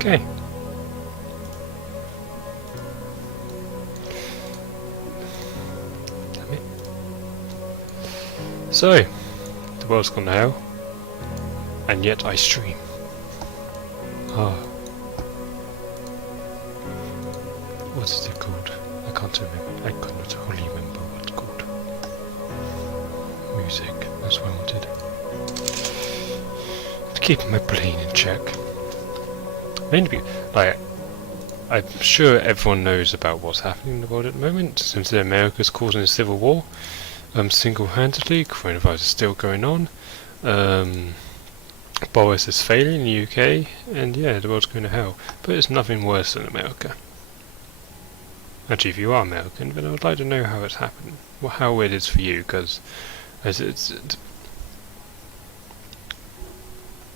Okay. Damn it. So, the world's gone to hell, and yet I stream. Ah. What is it called? I can't remember. I cannot wholly remember what it's called. Music, that's what I wanted. To keep my brain in check. Mainly, like, I'm sure everyone knows about what's happening in the world at the moment, since America's causing a civil war, single-handedly. Coronavirus is still going on. Boris is failing in the UK, and yeah, the world's going to hell. But it's nothing worse than America. Actually, if you are American, then I would like to know how it's happened, how it is for you, because it's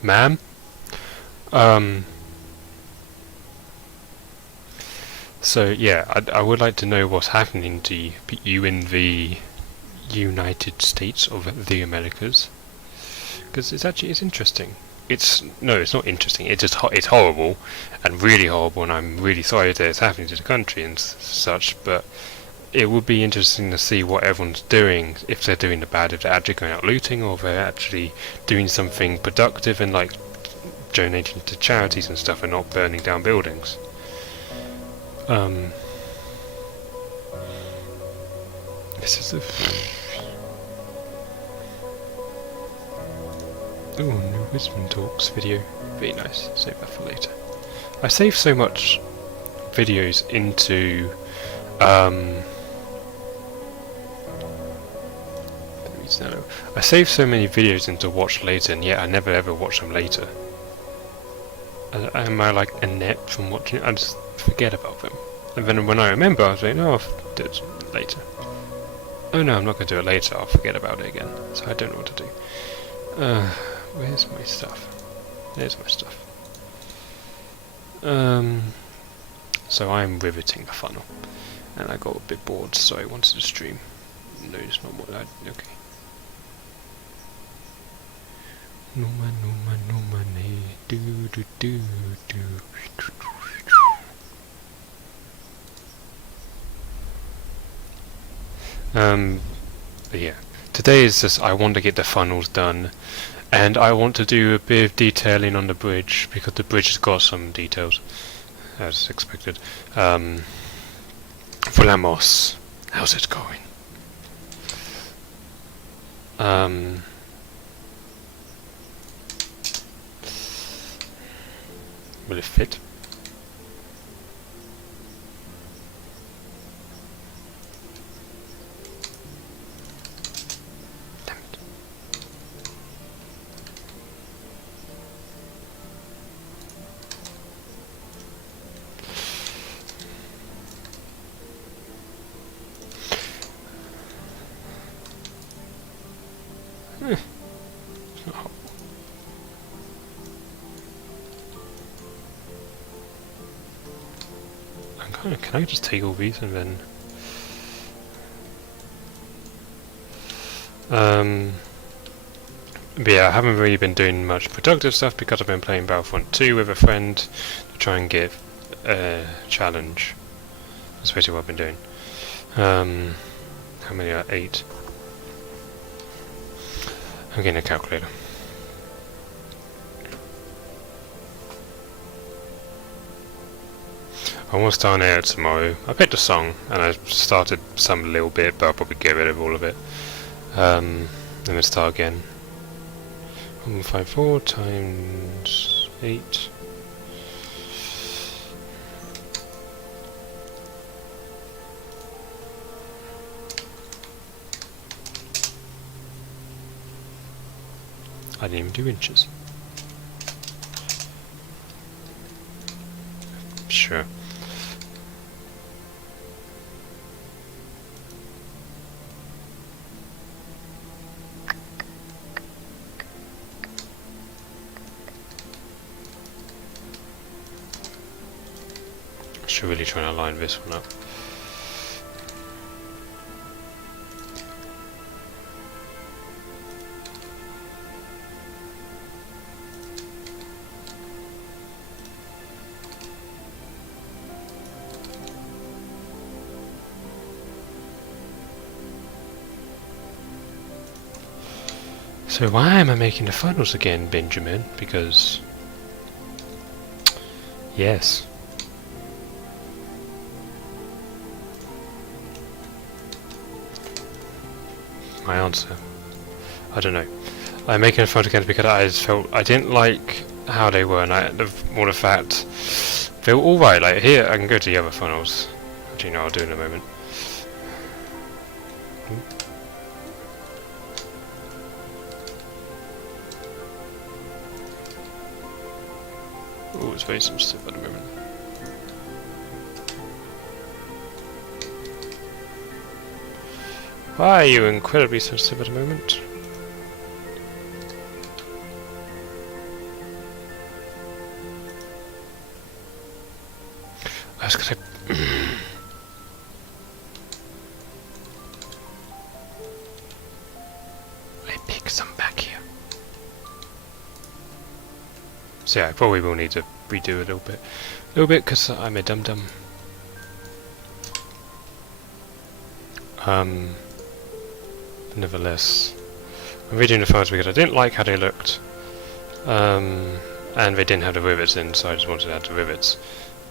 ma'am. So yeah, I would like to know what's happening to you in the United States of the Americas, because it's interesting. It's not interesting. It's just it's horrible, and really horrible, and I'm really sorry that it's happening to the country and such. But it would be interesting to see what everyone's doing, if they're doing the bad, if they're actually going out looting, or if they're actually doing something productive and like donating to charities and stuff, and not burning down buildings. This is a ooh, new Wisdom Talks video. Very nice. Save that for later. I save so much videos into I save so many videos into watch later, and yet I never ever watch them later. Am I like inept from watching it? I just forget about them. And then when I remember, I was like, no, I'll do it later. Oh no, I'm not going to do it later, I'll forget about it again. So I don't know what to do. Where's my stuff? There's my stuff. So I'm riveting the funnel. And I got a bit bored, so I wanted to stream. No, it's not what I... okay. No man, no man, no money. Do do do do. But yeah. Today is just I want to get the funnels done, and I want to do a bit of detailing on the bridge because the bridge has got some details, as expected. Volamos, how's it going? Will it fit? Damn it. It's not horrible. Can I just take all these and then... but yeah, I haven't really been doing much productive stuff because I've been playing Battlefront 2 with a friend to try and get a challenge. That's basically what I've been doing. How many are 8? I'm getting a calculator. I want to start on air tomorrow. I picked a song and I started some little bit, but I'll probably get rid of all of it. And then start again. 154 times 8. I didn't even do inches. Sure. I should really try and line this one up. So why am I making the funnels again, Benjamin? Because... yes. My answer. I don't know. I'm making a funnel again because I just felt I didn't like how they were, and more the fact they were alright. Like here, I can go to the other funnels. Actually, no, I'll do in a moment. Oh, it's very sensitive at the moment. Why are you incredibly sensitive at the moment? I was gonna... I pick some back here. So yeah, I probably will need to redo a little bit, because I'm a dum-dum. Nevertheless, I'm redoing the files because I didn't like how they looked, and they didn't have the rivets in, so I just wanted to add the rivets,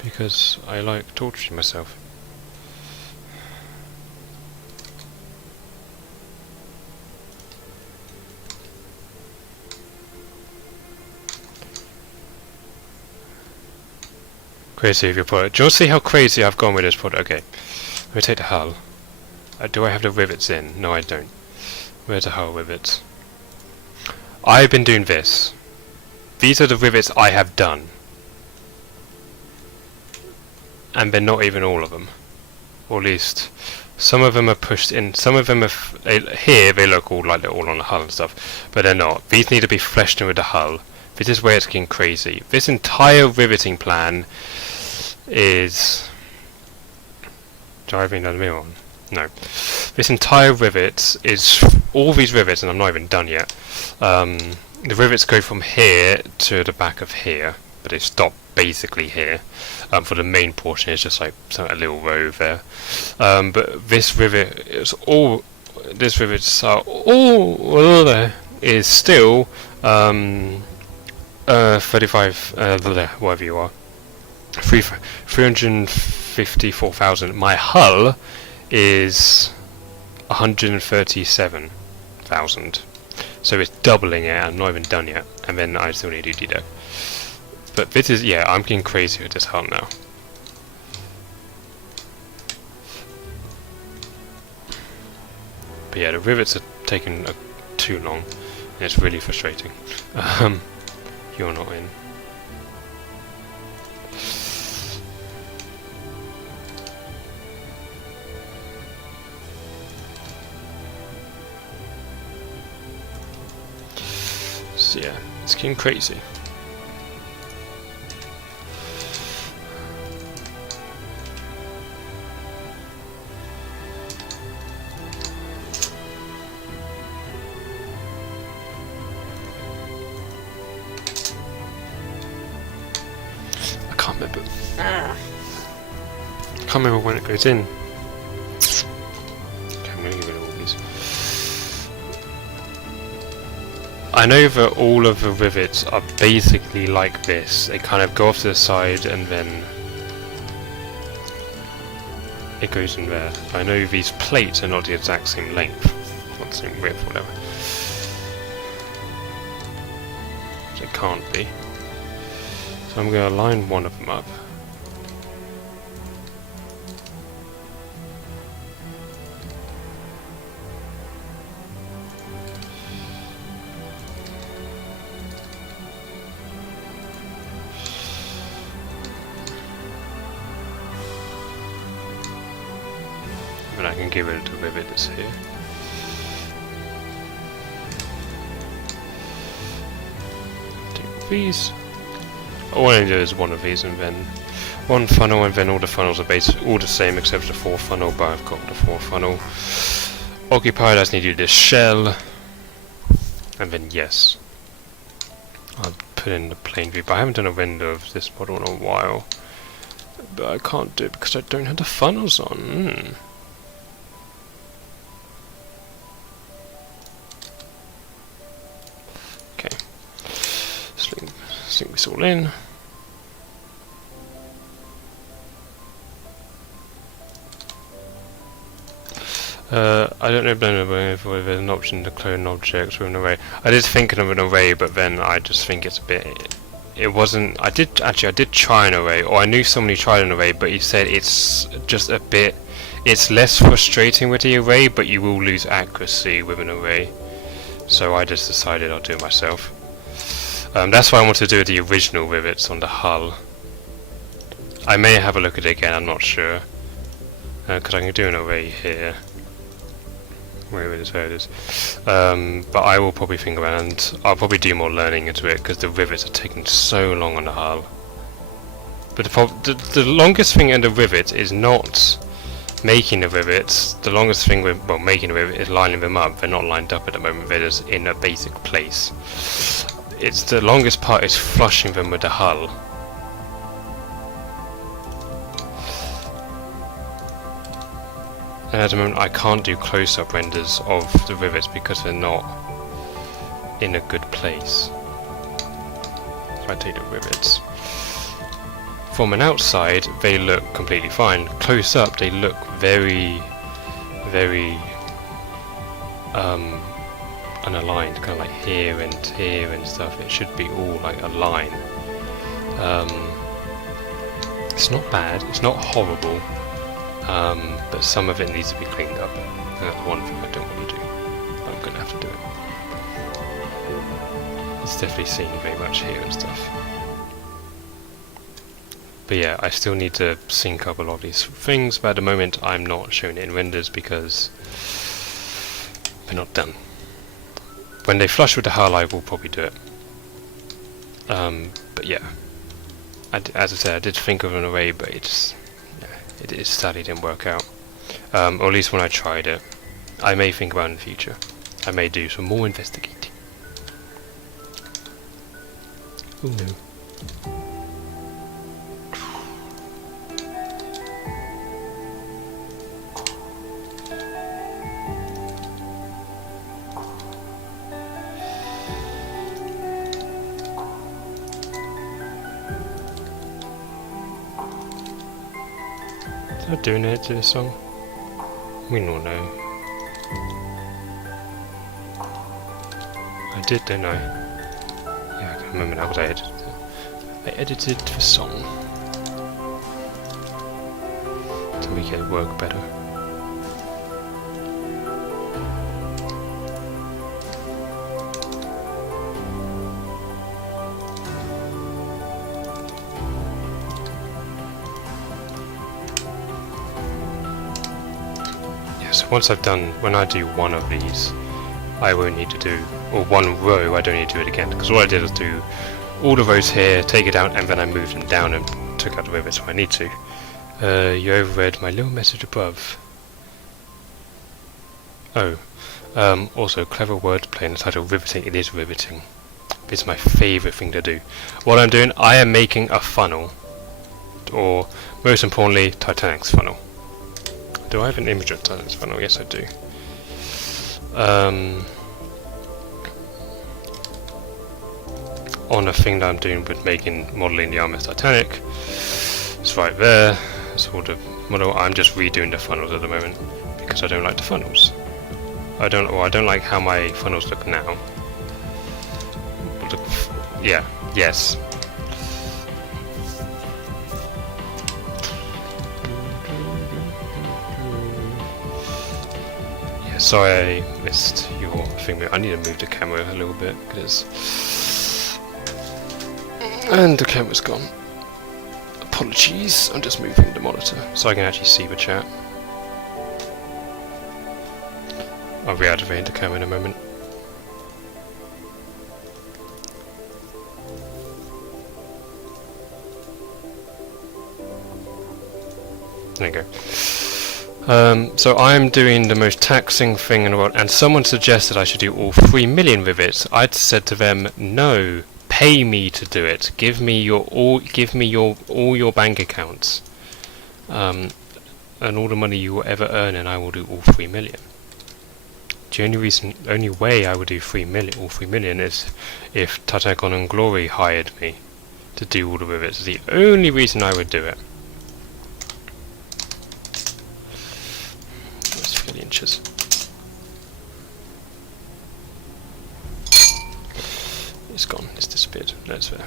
because I like torturing myself. Crazy of your product. Do you want to see how crazy I've gone with this product? Okay, let me take the hull. Do I have the rivets in? No, I don't. Where's the hull rivets? I've been doing this. These are the rivets I have done. And they're not even all of them. Or at least, some of them are pushed in. Some of them are... here, they look all like they're all on the hull and stuff. But they're not. These need to be fleshed in with the hull. This is where it's getting crazy. This entire riveting plan is... driving down the mirror on. No. This entire rivet is... all these rivets, and I'm not even done yet. The rivets go from here to the back of here, but they stop basically here. For the main portion, it's just like a little row there. But this rivet is all... this rivets are all... is still... 35... whatever you are. 354,000. My hull is 137,000. So it's doubling it, I'm not even done yet. And then I still need to do that. But this is, yeah, I'm getting crazy with this hull now. But yeah, the rivets are taking too long. And it's really frustrating. You're not in. So yeah, it's getting crazy. I can't remember when it goes in. Okay, I'm gonna get rid of all these. I know that all of the rivets are basically like this. They kind of go off to the side and then it goes in there. I know these plates are not the exact same length, not the same width, whatever. So it can't be. So I'm going to line one of them up. And I can get rid of the rivet that's here. Take these. All I need to do is one of these and then one funnel, and then all the funnels are basically all the same except the fourth funnel, but I've got the fourth funnel occupied. I just need to do this shell, and then yes, I'll put in the plane view, but I haven't done a render of this model in a while, but I can't do it because I don't have the funnels on. this all in. I don't know if there's an option to clone objects with an array. I did think of an array, but then I just think it's a bit... It wasn't... I did try an array, or I knew somebody tried an array, but he said it's just a bit... It's less frustrating with the array, but you will lose accuracy with an array. So I just decided I'll do it myself. That's why I want to do the original rivets on the hull. I may have a look at it again, I'm not sure. Because I can do an array here. Where it is. But I will probably think about it, and I'll probably do more learning into it, because the rivets are taking so long on the hull. But the longest thing in the rivet is not making the rivets. The longest thing with, well, making the rivet is lining them up. They're not lined up at the moment, they're just in a basic place. It's the longest part is flushing them with the hull. And at the moment I can't do close-up renders of the rivets because they're not in a good place. If I take the rivets. From an outside they look completely fine. Close up they look very, very unaligned, kind of like here and stuff. It should be all like a line. It's not bad, it's not horrible. But some of it needs to be cleaned up, and that's one thing I don't want to do. But I'm going to have to do it. It's definitely seen very much here and stuff. But yeah, I still need to sync up a lot of these things, but at the moment I'm not showing it in renders because they're not done. When they flush with the hull I will probably do it. But yeah, as I said, I did think of an array, but it sadly didn't work out. Or at least when I tried it. I may think about it in the future. I may do some more investigating. Oh no. Is that doing it to this song? We don't know. I did, didn't I? Yeah, I can't remember now what I edited. I edited the song to make it work better. So once I've done, when I do one of these, I won't need to do, or one row, I don't need to do it again, because all I did was do all the rows here, take it out, and then I moved them down and took out the rivets where I need to. You overread my little message above. Oh, also clever wordplay in the title riveting. It is riveting. It's my favourite thing to do. What I'm doing, I am making a funnel, or most importantly, Titanic's funnel. Do I have an image of Titanic's funnel? Yes, I do. On a thing that I'm doing with modelling the RMS Titanic. It's right there. It's all the model. I'm just redoing the funnels at the moment because I don't like the funnels. I don't like how my funnels look now. Yeah. Yes. Sorry I missed your thing. I need to move the camera a little bit because, and the camera's gone. Apologies, I'm just moving the monitor so I can actually see the chat. I'll reactivate the camera in a moment. There you go. So I'm doing the most taxing thing in the world, and someone suggested I should do all 3 million rivets. I'd said to them, no, pay me to do it. Give me all your bank accounts, and all the money you will ever earn, and I will do all 3 million. The only way I would do all 3 million is if Tatagon and Glory hired me. to do all the rivets. It's the only reason I would do it. That's 30 inches. It's gone, it's disappeared. No, it's there.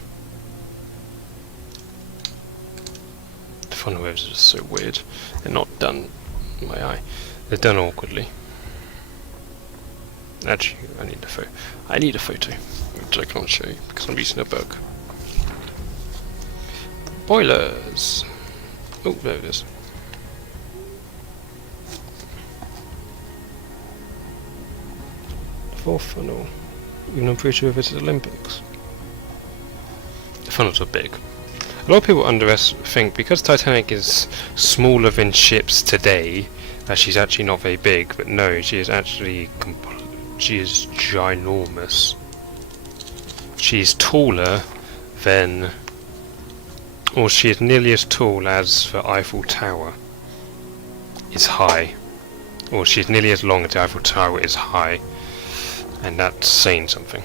The funnel rivets are just so weird. They're not done in my eye. They're done awkwardly. Actually, I need a photo. I need a photo, which I can't show you because I'm using a book. Boilers! Oh, there it is. Fourth funnel. Even I'm pretty sure if it's Olympics. The funnels are big. A lot of people think because Titanic is smaller than ships today, that she's actually not very big, but no, she is actually she is ginormous. She's taller than, or she is nearly as tall as the Eiffel Tower is high, or she is nearly as long as the Eiffel Tower is high, and that's saying something.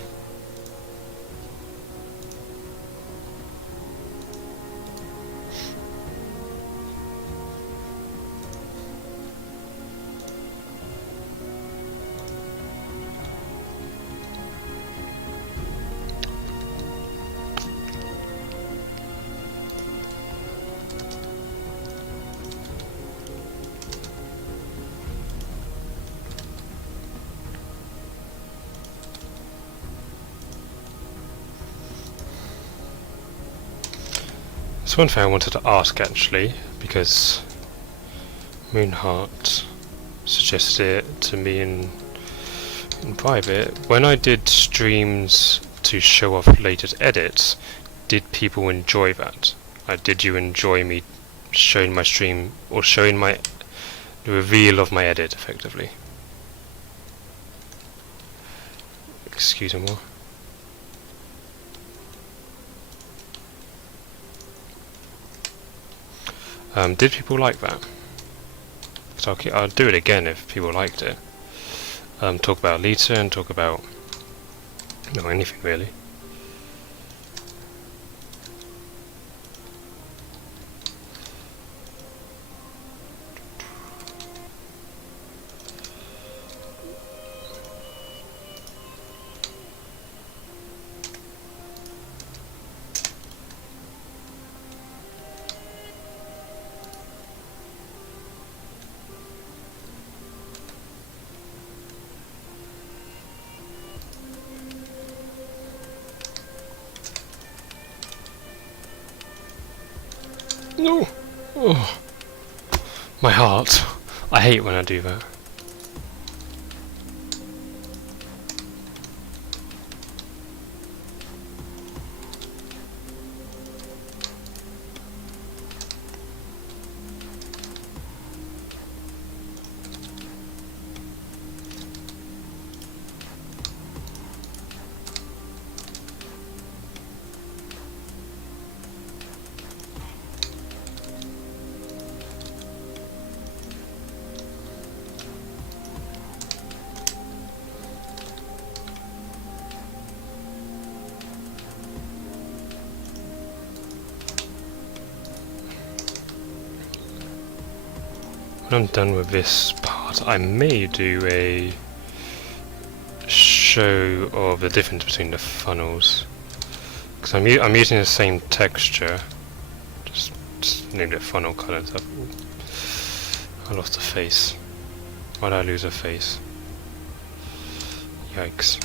That's one thing I wanted to ask actually, because Moonheart suggested it to me in private. When I did streams to show off latest edits, did people enjoy that? Did you enjoy me showing my stream, or showing the reveal of my edit effectively? Excuse me more. Did people like that? So I'll do it again if people liked it. Talk about Lita and talk about anything really. No! Oh. My heart. I hate when I do that. When I'm done with this part, I may do a show of the difference between the funnels, because I'm using the same texture. Just named it funnel color. I lost a face. Why did I lose a face? Yikes.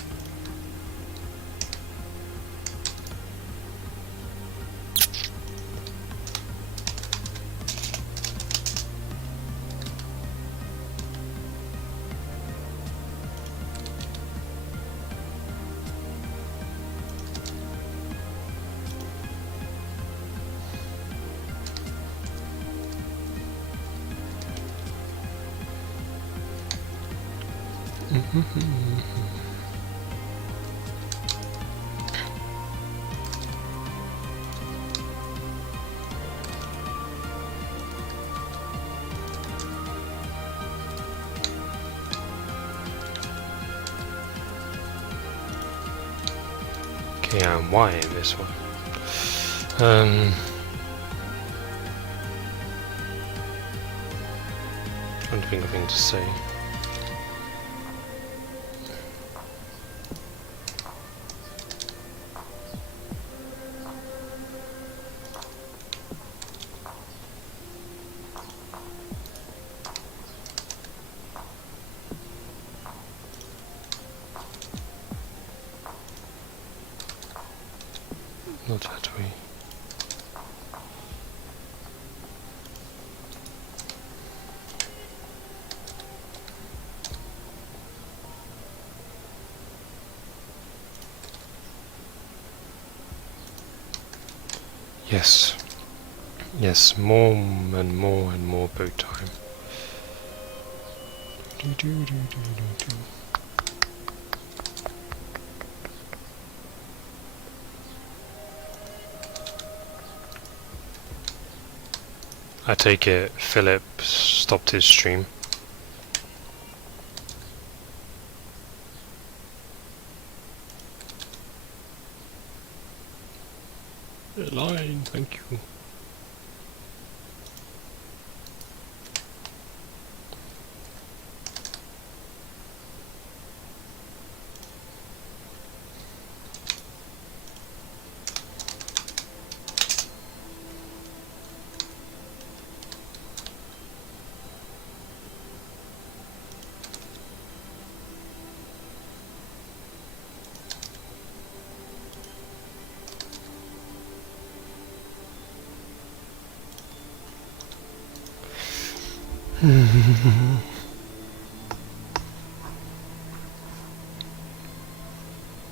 Okay, I'm Y in this one. Um, trying to think of things to say. Not that way. Yes. Yes, more and more and more boat time. I take it Philip stopped his stream. Line, thank you.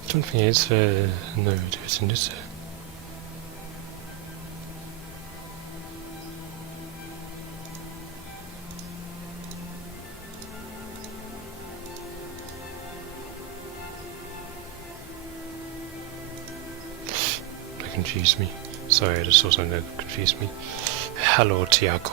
Don't think it's no, it isn't, is it? That confused me. Sorry, I just saw something that confused me. Hello, Tiago.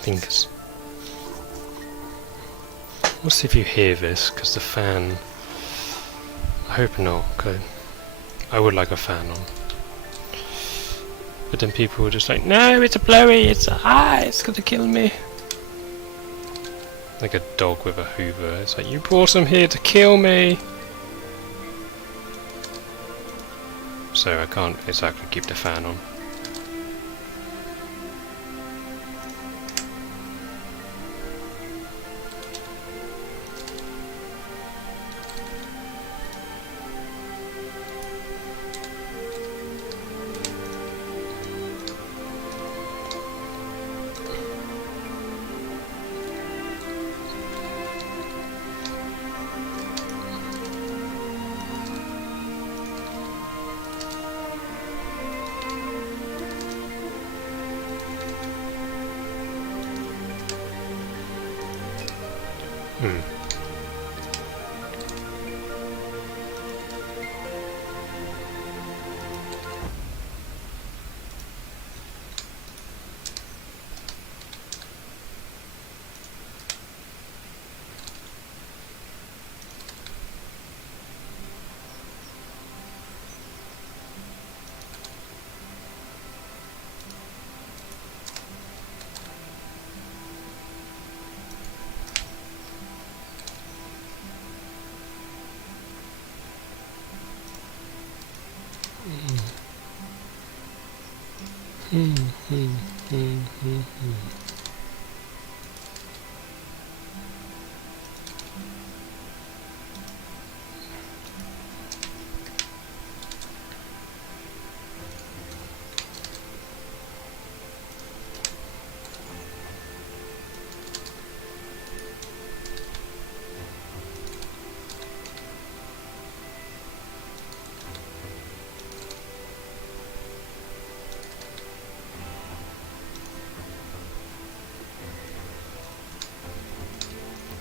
Fingers. We'll see if you hear this, because the fan... I hope not, because I would like a fan on. But then people were just like, no, it's a blowy, it's gonna kill me. Like a dog with a hoover. It's like, you brought them here to kill me! So I can't exactly keep the fan on.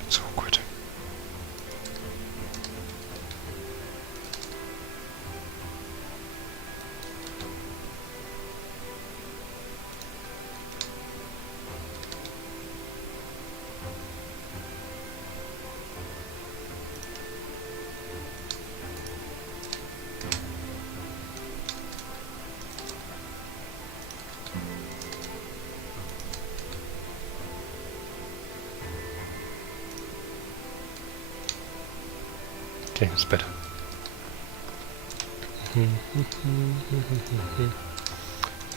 It's awkward. Okay, that's better. I'm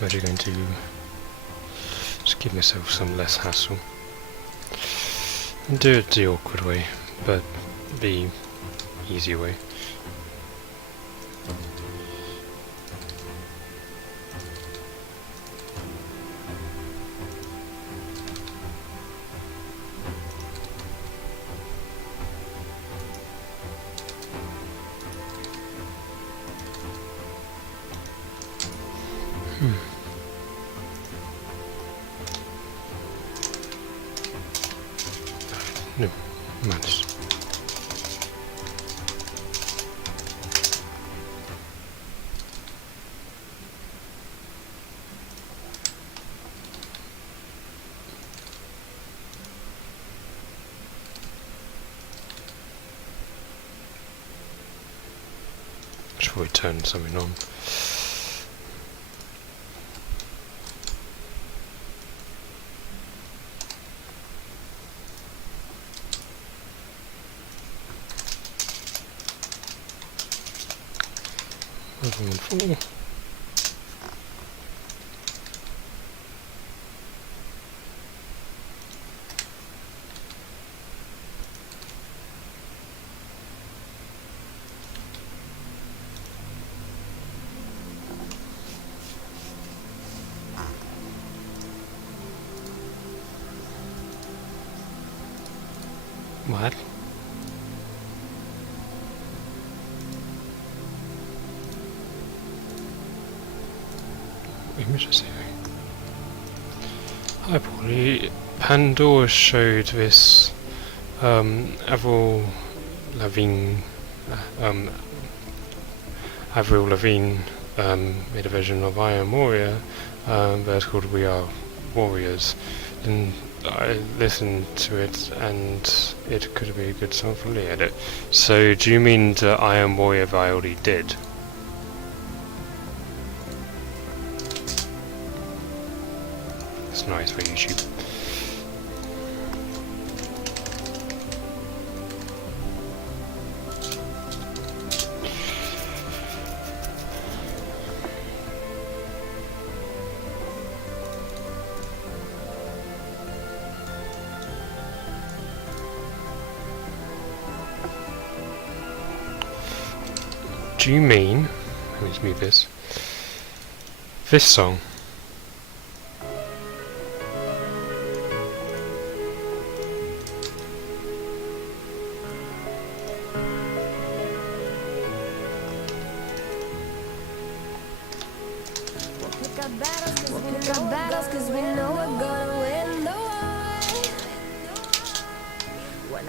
actually going to just give myself some less hassle and do it the awkward way, but the easy way. No, managed. Should we turn something on? Four. What? Images here. Hi Paulie. Pandora showed this Avril Lavigne Avril Lavigne made a version of I Am Warrior, but it's called We Are Warriors. And I listened to it and it could be a good song for the edit. So do you mean the I Am Warrior that I already did? It's nice for YouTube. Do you mean, let me just move this song? We'll pick our battles cause we know we're gonna win the war. We're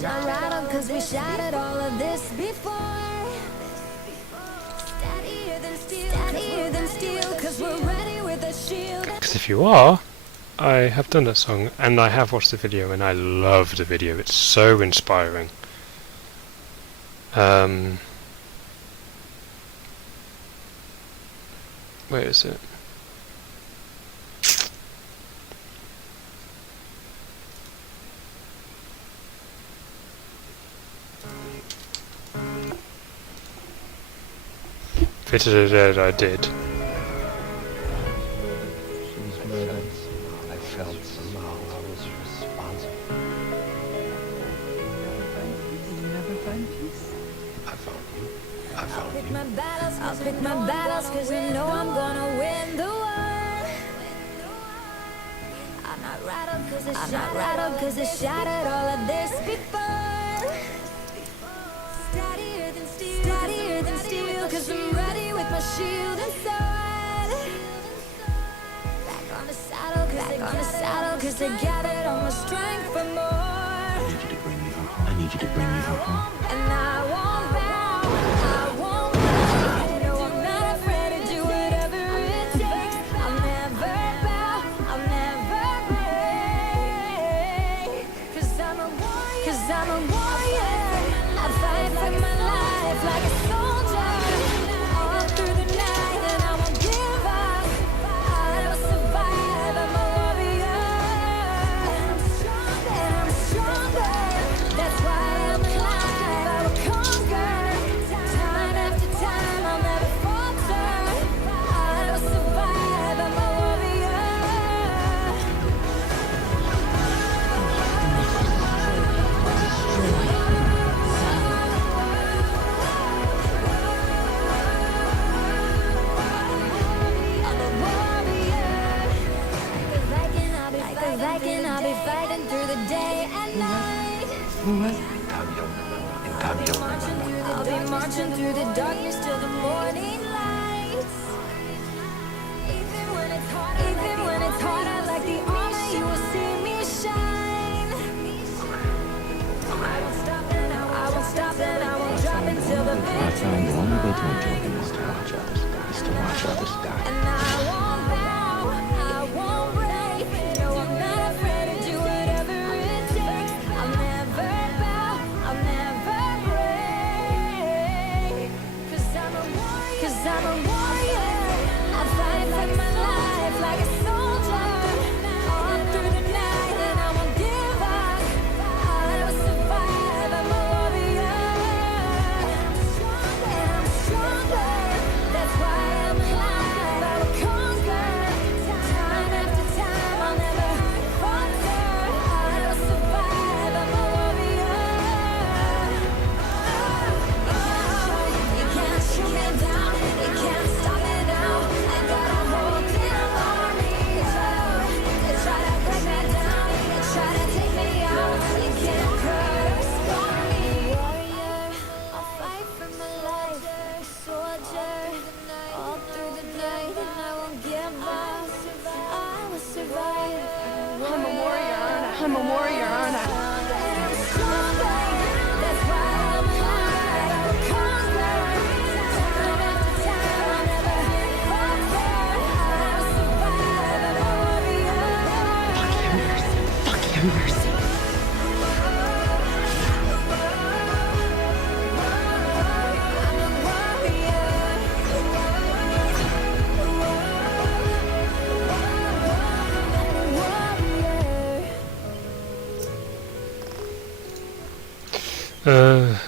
not rattled cause we shattered all of this before. Steadier than steel cause we're ready with a shield. Because if you are, I have done that song and I have watched the video and I love the video. It's so inspiring. Where is it? Fitted it dead, I did. I'll pick my battles cause I know I'm gonna win the war. I'm not rattled cause I shattered all of this before. Steadier than steel cause I'm ready with my shield and sword. Back on the saddle cause I gathered all my strength for more. I need you to bring me her home. I need you to bring me her home. And I won't bow, I won't break. No, I'm not afraid to do whatever it takes. I'll never bow, I'll never break. Cause I'm a warrior. I fight for my life like a soldier. All through the night and I won't give up. I will survive, I'm a warrior. And I'm stronger. That's why I'm alive, I will conquer. Time after time, I'll never falter. I will survive, I'm a warrior. I'm a warrior. Like a Viking, I'll be fighting through the day and night. I'll be marching through the darkness till the morning light. Even when it's hard, I like the armor, you will see me shine. I won't stop and I won't drop until the victory is One way to mine. enjoy him is to watch others. Is to watch others die. And I won't bow, I won't break. No, I'm not afraid to do whatever it takes. I'll never bow, I'll never break. Cause I'm a warrior. I fight for my life like a soldier. All through the night and I won't give up. I will survive, I'm a warrior. And I'm stronger. That's why I'm alive, I will conquer. Time after time, I'll never falter. I will survive, I'm a warrior. You can't shoot me down, you can't stop me now. I got a whole damn army. They try to break me down, they try to take me out. You can't correspond me. Warrior, I'll fight for my life. Soldier, all through the night, and I won't give up. I will survive. I'm a warrior, aren't I? I'm a warrior, aren't I? And I'm stronger. That's why I'm alive. I will conquer. Time after time, I'll never falter. I will survive. I'm a warrior. Fuck your mercy. I'm a warrior.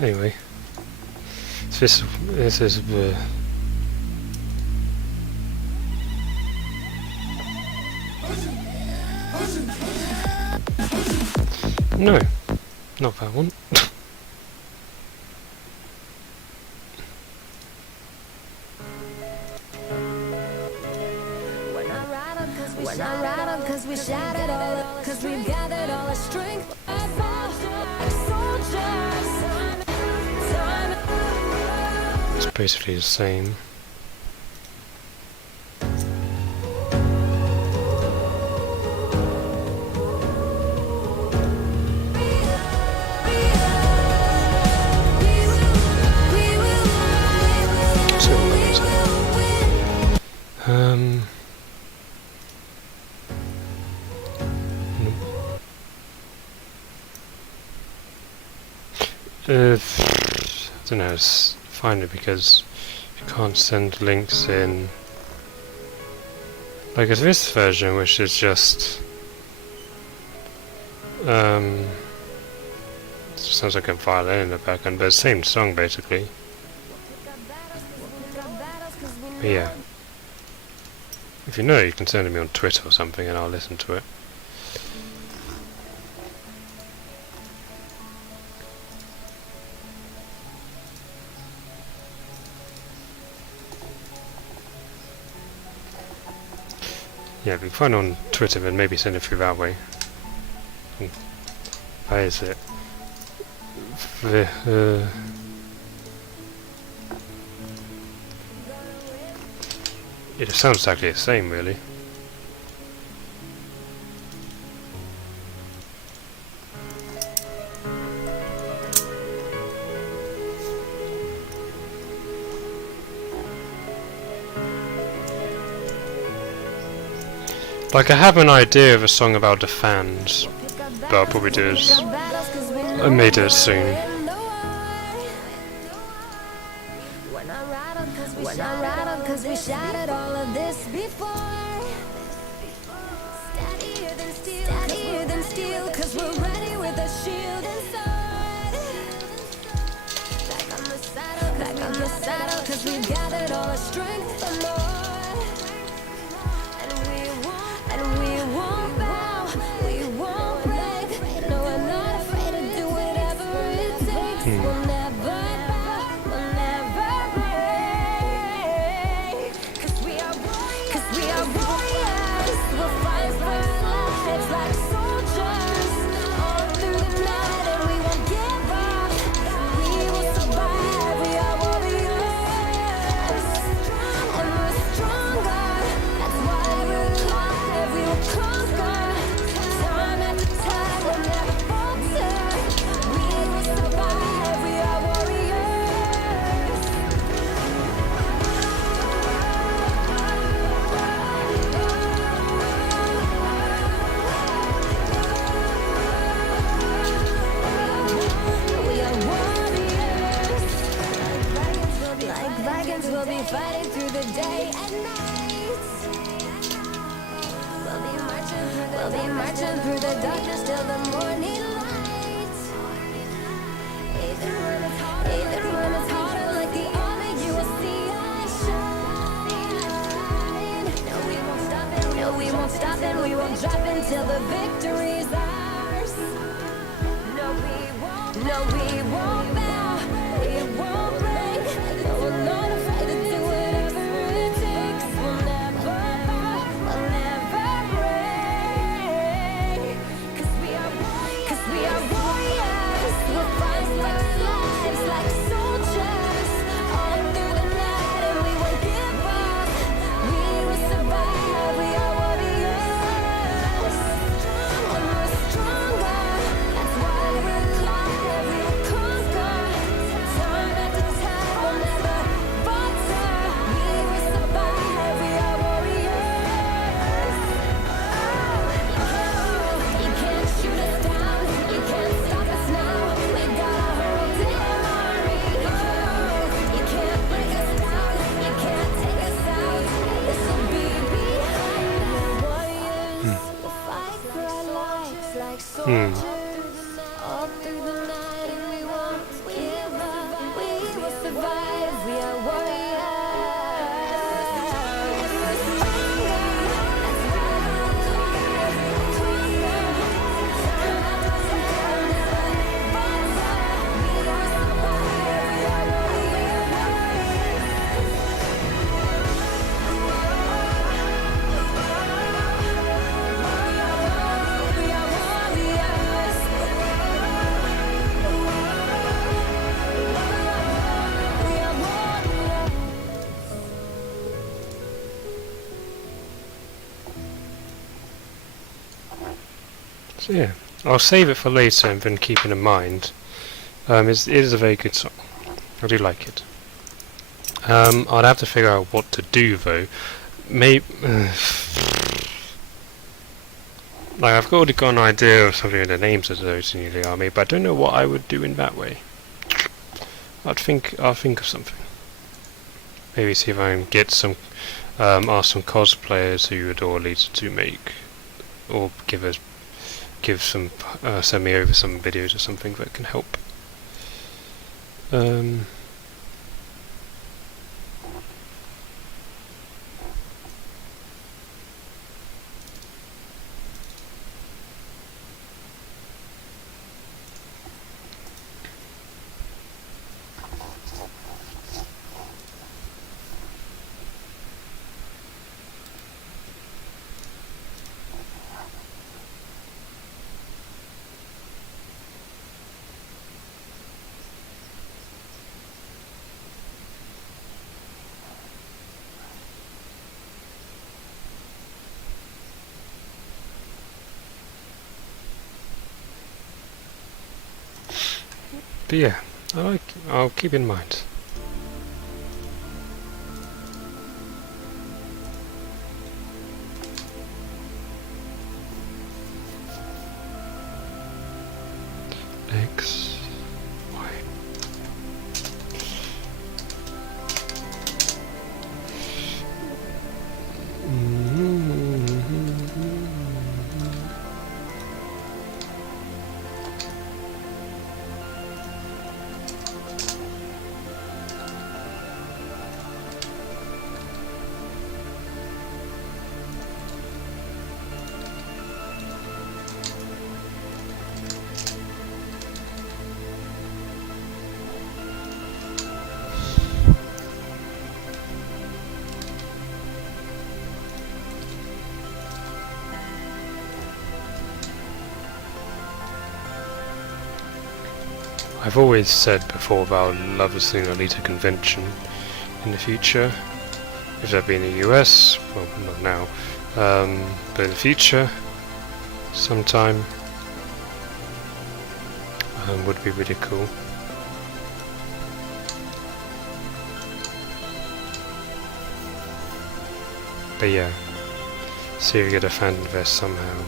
Anyway. So this is no, not that one. We're not rattled cause we shattered all, cause we've gathered all our strength. It's basically the same. So what I don't know, it's fine because you can't send links in. Like it's this version which is just it sounds like a violin in the background, but it's the same song basically. But yeah. If you know, you can send it me on Twitter or something and I'll listen to it. Yeah, we can find it on Twitter and maybe send it through that way. Where is it? It sounds exactly the same, really. Like, I have an idea of a song about the fans, but I'll probably do it. I may do it soon. We're not rattled cause we shattered all of this before. Steadier than steel cause we're ready with a shield and sword. Back on the saddle cause we've gathered all our strength and more. And we won't bow, we won't break. No, we're not afraid to do whatever it takes. We'll never bow, we'll never break. Cause we are warriors. We'll fight for our lives like soldiers all through the night, and we won't give up. We will survive. We are warriors, and we're stronger. That's why we're alive. We will conquer. Time after time, we'll never falter. We will survive. We are warriors. We are warriors. Like dragons, we'll be fighting through the day and night. We'll be marching through the darkness till the morning light. Even when it's harder, like the army, you will see us shine. No, we won't stop it. No, we won't stop and we won't drop until the victory's ours. No, we won't bow. We won't break. No, we're not afraid to do whatever it takes. We'll never bow. We'll never break. Cause we are warriors. We'll fight for our lives like soldiers all through the night, and we won't give up. We will survive. We are warriors, and we're stronger. That's why we're alive. We will conquer. Time after time, we'll never falter. We will survive. We are warriors. You can't shoot us down. You can't stop us now. We got a whole damn army. You can't break us down. You can't take us out. This will be behind us. Warriors, we'll fight for our lives like soldiers all through the night, and we won't give up. We will survive. We are warriors. We're stronger. That's why we're alive. We will conquer. Time after time, never falter. We will survive. We are So yeah, I'll save it for later and then keep it in mind. It is a very good song. I do like it. I'd have to figure out what to do though. Maybe like I've already got an idea of something of the names of those in the army, but I don't know what I would do in that way. I'll think of something. Maybe see if I can get some ask some cosplayers who adore Lisa to make, or send me over some videos or something that can help. But yeah, I'll keep in mind. X, Y. I've always said before about love visiting a Lolita convention in the future. If that be in the US, well, not now, but in the future, sometime, would be really cool. But yeah, see if we get a fan invest somehow.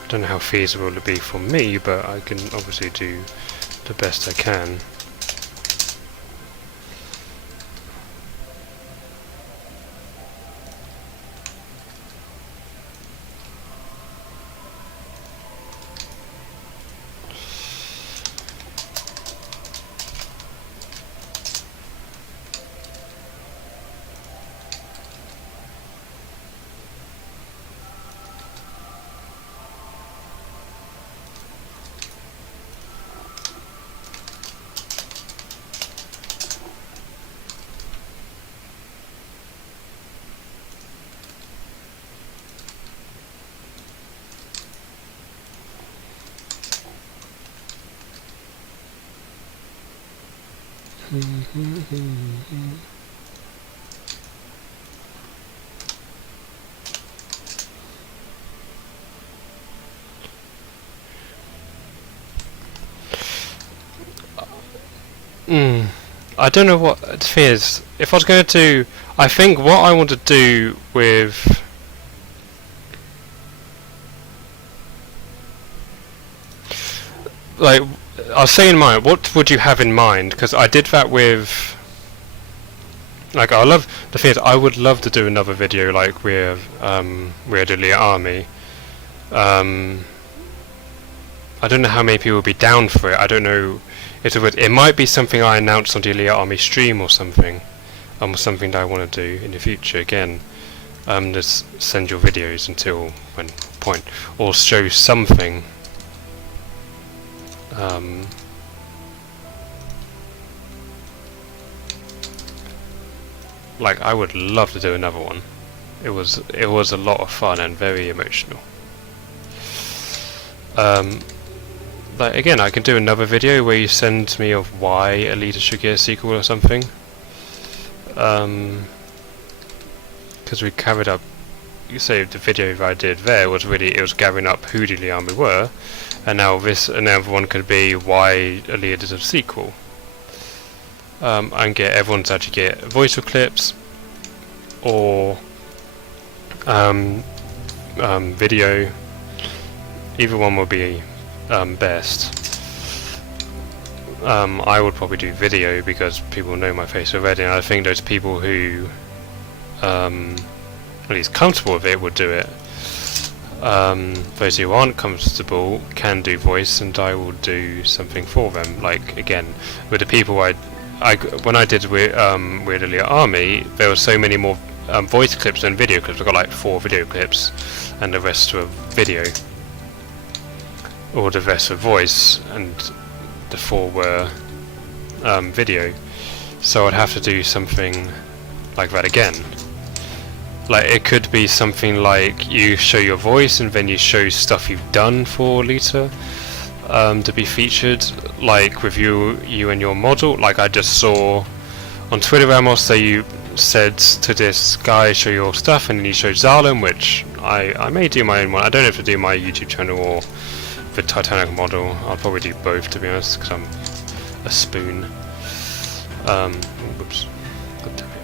I don't know how feasible it'll be for me, but I can obviously do the best I can. I don't know what the thing is. If I was going to do, I think what I want to do with like, I was saying in mind, what would you have in mind? Because I did that with, like, I love, the thing is, I would love to do another video like with Weird Elite Army. I don't know how many people would be down for it. I don't know if it would. It might be something I announce on the Elite Army stream or something. Something that I want to do in the future again. Just send your videos until when point, or show something. Like, I would love to do another one. It was a lot of fun and very emotional. Like, again, I can do another video where you send me of why a leader should get a sequel or something. Because we covered up, you say the video I did there was really, it was gathering up who the Elite Army were, and now another one could be why a leader does a sequel. And get everyone to actually get voiceover clips or video. Either one will be best. I would probably do video because people know my face already, and I think those people who at least comfortable with it would do it. Those who aren't comfortable can do voice, and I will do something for them. Like, again, with the people when I did Weird Elite Army, there were so many more voice clips than video clips. I got like 4 video clips, and the rest were video, or the rest were voice, and the 4 were video. So I'd have to do something like that again. Like, it could be something like you show your voice and then you show stuff you've done for Lita to be featured, like with you and your model. Like, I just saw on Twitter, Ramos, that you said to this guy, show your stuff, and then you showed Zarlem, which I may do my own one. I don't have to do my YouTube channel or the Titanic model. I'll probably do both, to be honest, because I'm a spoon. Whoops. God damn it.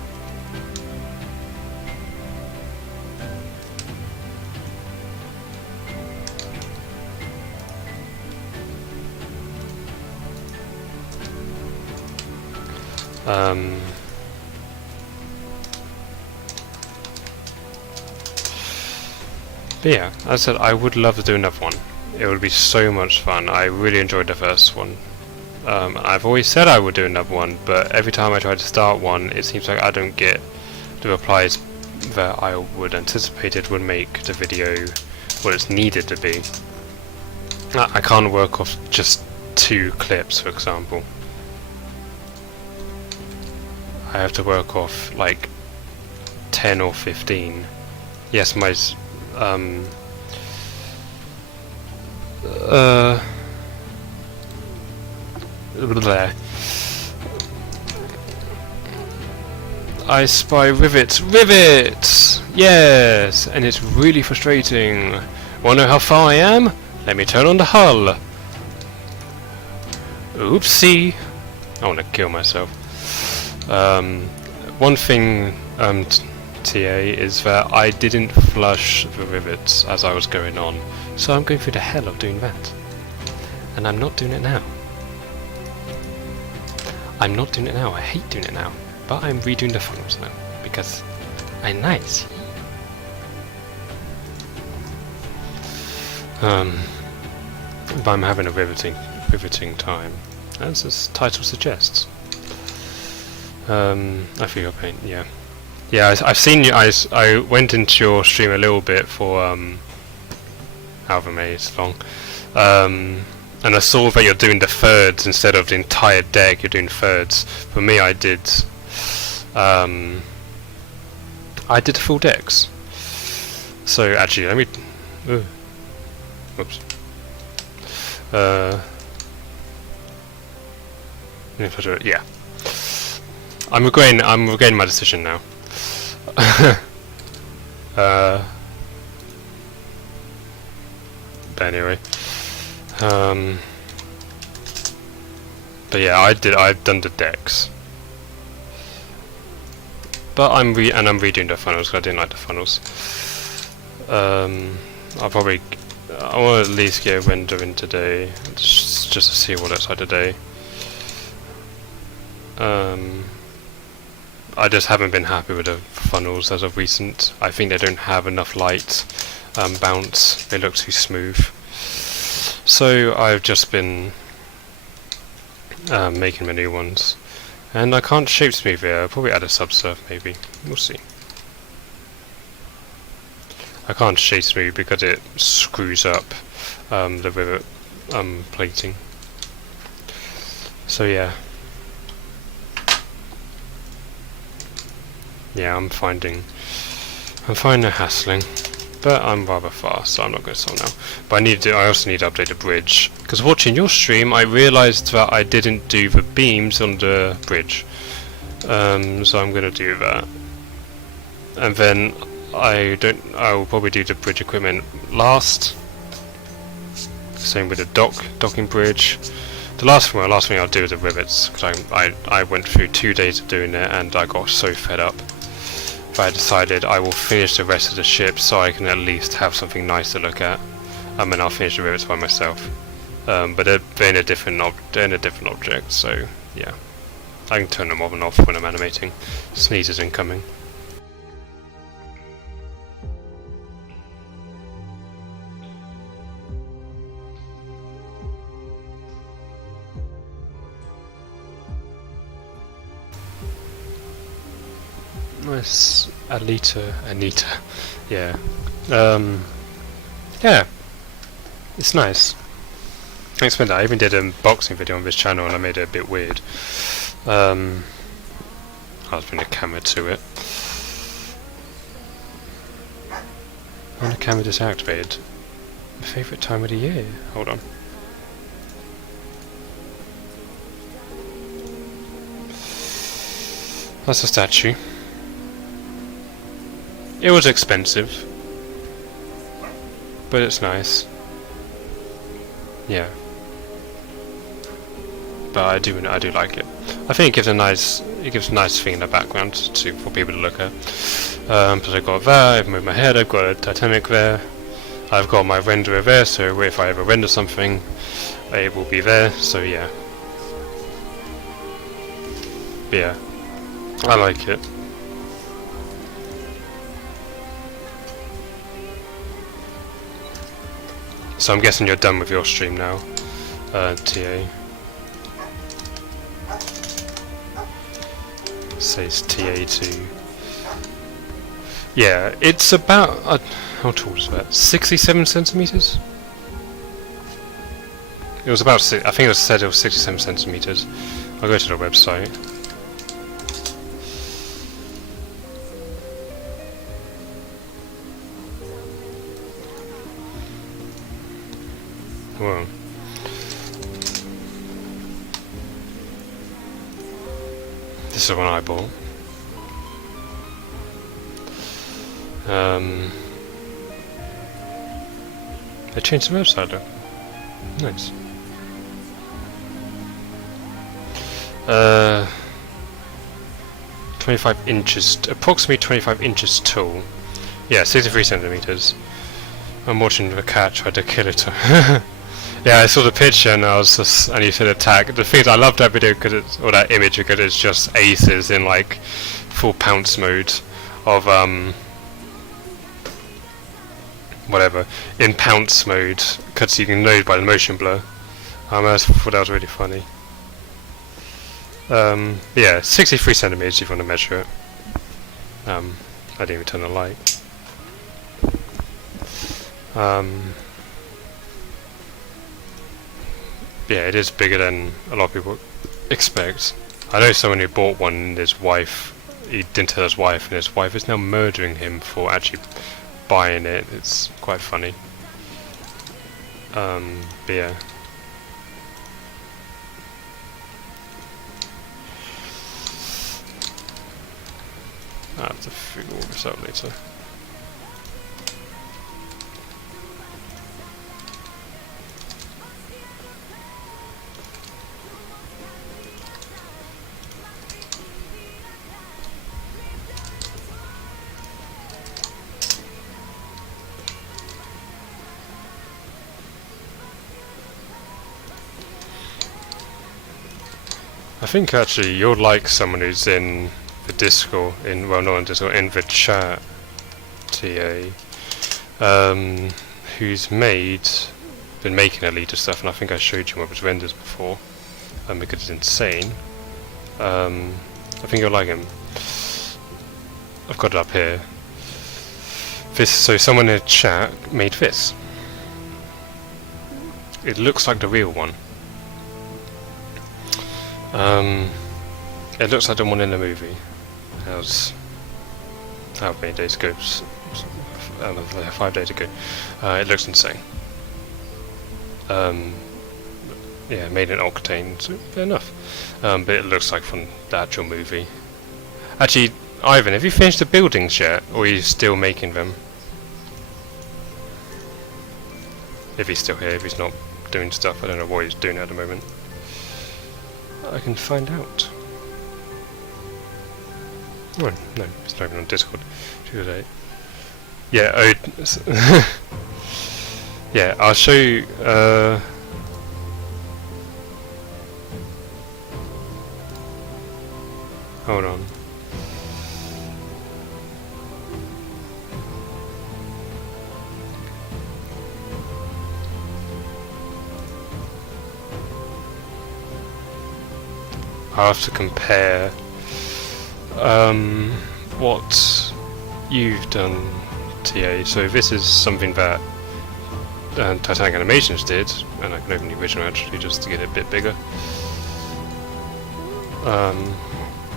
But yeah, as I said, I would love to do another one. It would be so much fun. I really enjoyed the first one. I've always said I would do another one, but every time I try to start one, it seems like I don't get the replies that I would anticipate it would make the video what it's needed to be. I can't work off just 2 clips, for example. I have to work off like 10 or 15. Yes, my I spy rivets. Rivets! Yes! And it's really frustrating. Wanna know how far I am? Let me turn on the hull. Oopsie! I wanna kill myself. One thing, TA, is that I didn't flush the rivets as I was going on, so I'm going through the hell of doing that. And I'm not doing it now. I'm not doing it now, I hate doing it now. But I'm redoing the funnels now, because I'm nice. But I'm having a riveting time, as this title suggests. I feel your pain, yeah. Yeah, I've seen you. I went into your stream a little bit for however many it's long, and I saw that you're doing the thirds instead of the entire deck. You're doing thirds. For me, I did the full decks. So actually, let me. Whoops. If I do it, yeah. I'm regretting my decision now. But anyway, but yeah, I've done the decks, but I'm redoing the funnels because I didn't like the funnels. I want to at least get a render in today, just to see what it's like today. I just haven't been happy with the funnels as of recent. I think they don't have enough light bounce. They look too smooth. So I've just been making the new ones. And I can't shape smooth here. I'll probably add a subsurf maybe. We'll see. I can't shape smooth because it screws up the rivet plating. So yeah. Yeah, I'm finding it hassling, but I'm rather fast, so I'm not going to sell now. But I also need to update the bridge, because watching your stream, I realised that I didn't do the beams on the bridge. So I'm going to do that, and then I will probably do the bridge equipment last. Same with the docking bridge. The last thing I'll do is the rivets, because I went through 2 days of doing it and I got so fed up. But I decided I will finish the rest of the ship so I can at least have something nice to look at, and I'll finish the rivets by myself. But they're in a different object, so yeah, I can turn them on and off when I'm animating. Sneezes incoming. Nice, Anita, yeah. Yeah, it's nice. I explained that. I even did a boxing video on this channel and I made it a bit weird. I was putting a camera to it. When the camera disactivated. My favourite time of the year. Hold on. That's a statue. It was expensive, but it's nice. yeah. But I do like it. I think it gives a nice thing in the background for people to look at. But I've got that. I've moved my head. I've got a Titanic there. I've got my renderer there. So if I ever render something, it will be there. So yeah. But yeah, I like it. So I'm guessing you're done with your stream now, TA. Says TA2. Yeah, it's about how tall is that? 67 centimeters. It was about I think it said it was 67 centimeters. I'll go to the website. Well, this is one I bought. They changed the website look. Nice. 25 inches, approximately 25 inches tall. Yeah, 63 centimeters. I'm watching the cat try to kill it. Yeah, I saw the picture and I was just, and you said attack. The thing is, I love that video because it's, or that image because it's just aces in like full pounce mode of whatever in pounce mode because you can know by the motion blur. I thought that was really funny. Yeah, 63 centimeters if you want to measure it. I didn't even turn the light. Yeah, it is bigger than a lot of people expect. I know someone who bought one and his wife, he didn't tell his wife, and his wife is now murdering him for actually buying it. It's quite funny. But yeah. I'll have to figure all this out later. I think actually you'll like someone who's in the Discord, well not in Discord, in the chat, TA, who's been making Elite stuff, and I think I showed you one of his renders before, because it's insane. I think you'll like him. I've got it up here. So someone in the chat made this. It looks like the real one. It looks like the one in the movie. That was how many days ago? 5 days ago. It looks insane. Yeah, made in Octane, so fair enough. But it looks like from the actual movie. Actually, Ivan, have you finished the buildings yet, or are you still making them? If he's still here, if he's not doing stuff, I don't know what he's doing at the moment. I can find out. Oh, no, it's not even on Discord. Yeah, yeah, I'll show you. Hold on. I'll have to compare what you've done, TA. So this is something that Titanic Animations did, and I can open the original actually just to get it a bit bigger.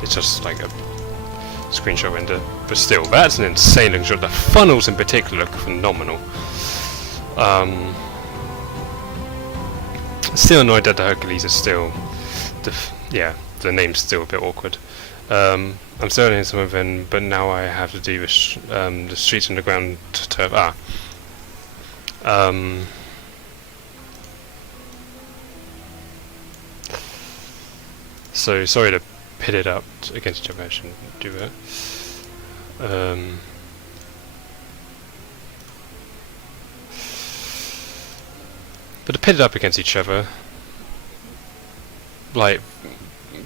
It's just like a screenshot window, but still, that's an insane looking shot. The funnels in particular look phenomenal. Still annoyed that the Hercules is still, yeah, the name's still a bit awkward. I'm still in some of them, but now I have to do the streets underground turf. So sorry to pit it up against each other. I shouldn't do that. But to pit it up against each other, like,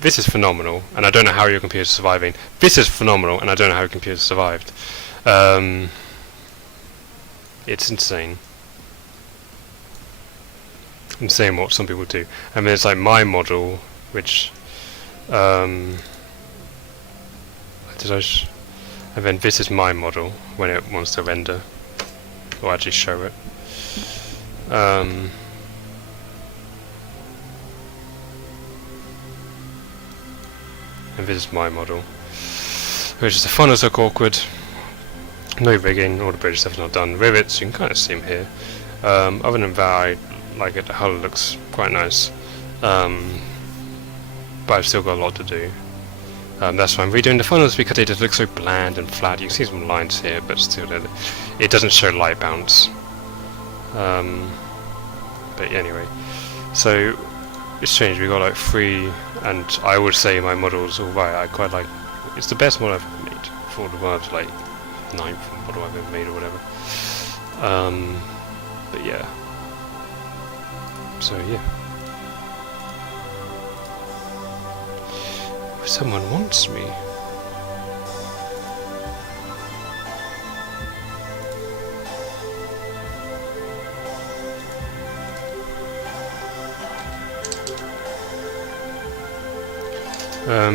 this is phenomenal, and I don't know how your computer's surviving. This is phenomenal, and I don't know how your computer's survived. It's insane. Insane what some people do. And then it's like my model, which, and then this is my model when it wants to render, or actually show it. And this is my model, which is the funnels look awkward. No rigging, all the bridge stuff's not done. Rivets, you can kind of see them here. Other than that, I like it. The hull looks quite nice, but I've still got a lot to do. That's why I'm redoing the funnels, because they just look so bland and flat. You can see some lines here, but still, it doesn't show light bounce. But anyway, so it's changed. We got like 3, and I would say my model's alright. I quite like. It's the best model I've ever made. For the world's like 9th model I've ever made or whatever. But yeah. So yeah. Someone wants me.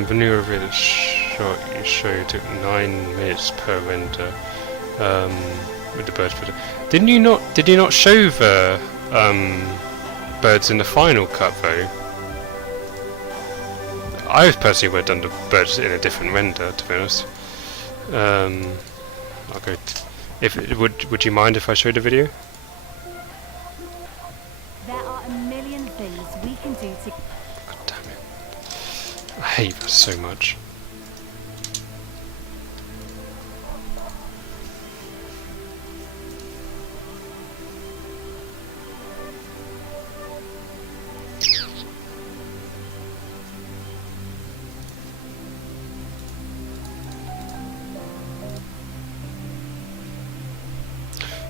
The new review shot you showed took 9 minutes per render with the birds. Did you not show the birds in the final cut though? I personally would have done the birds in a different render, to be honest. I'll go. Would you mind if I showed the video? There are a million things we can do to. God damn it! I hate that so much.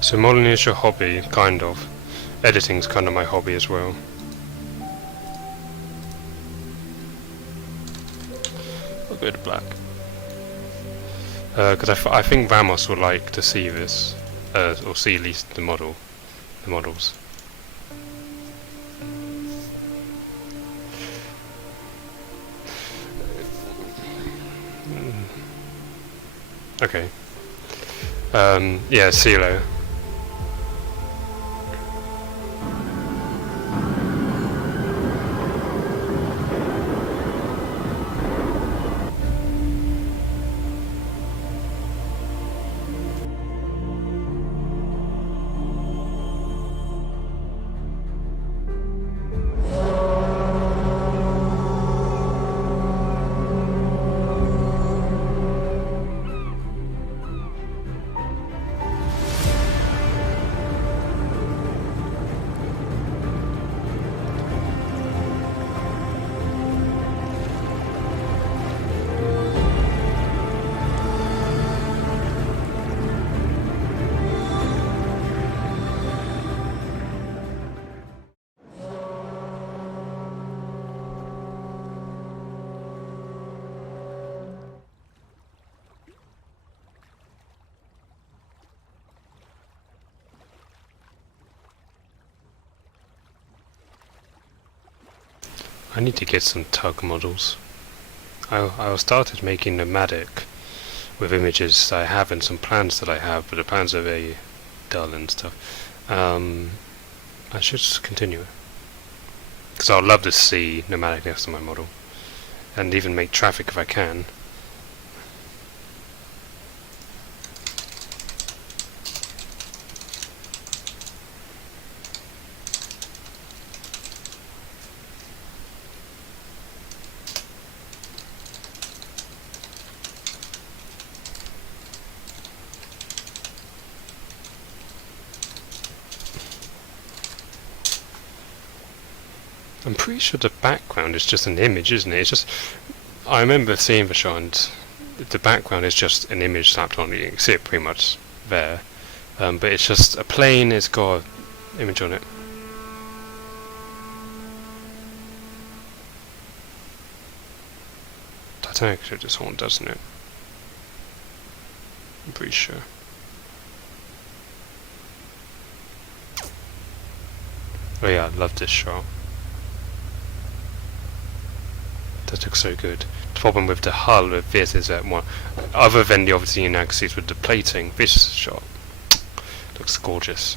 So modeling is your hobby, kind of. Editing's kind of my hobby as well. I'll go to black. Because I think Vamos would like to see this, or see at least the models. Okay. Yeah, CeeLo. I need to get some tug models. I started making nomadic with images that I have and some plans that I have, but the plans are very dull and stuff. I should just continue it. Because I'd love to see nomadic next to my model. And even make traffic if I can. I'm pretty sure the background is just an image, isn't it? It's just, I remember seeing the shot and the background is just an image slapped on it. You can see it pretty much there. But it's just a plane, it's got an image on it. Titanic should this one, doesn't it? I'm pretty sure. Oh yeah, I love this shot. That looks so good. The problem with the hull of this is that one, other than the obviously inaccuracies with the plating, this shot looks gorgeous.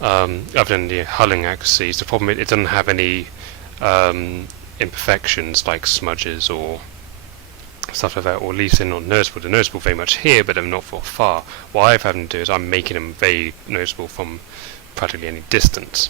Other than the hull inaccuracies, the problem is it doesn't have any imperfections like smudges or stuff like that, or at least they're not noticeable. They're noticeable very much here, but they're not for far. What I've had to do is I'm making them very noticeable from practically any distance.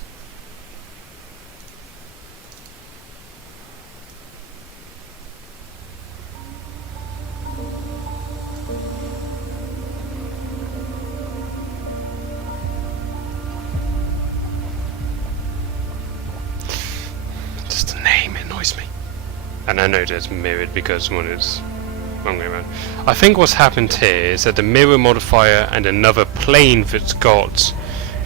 Just the name annoys me. And I know that's mirrored because one is wrong way around. I think what's happened here is that the mirror modifier and another plane that's got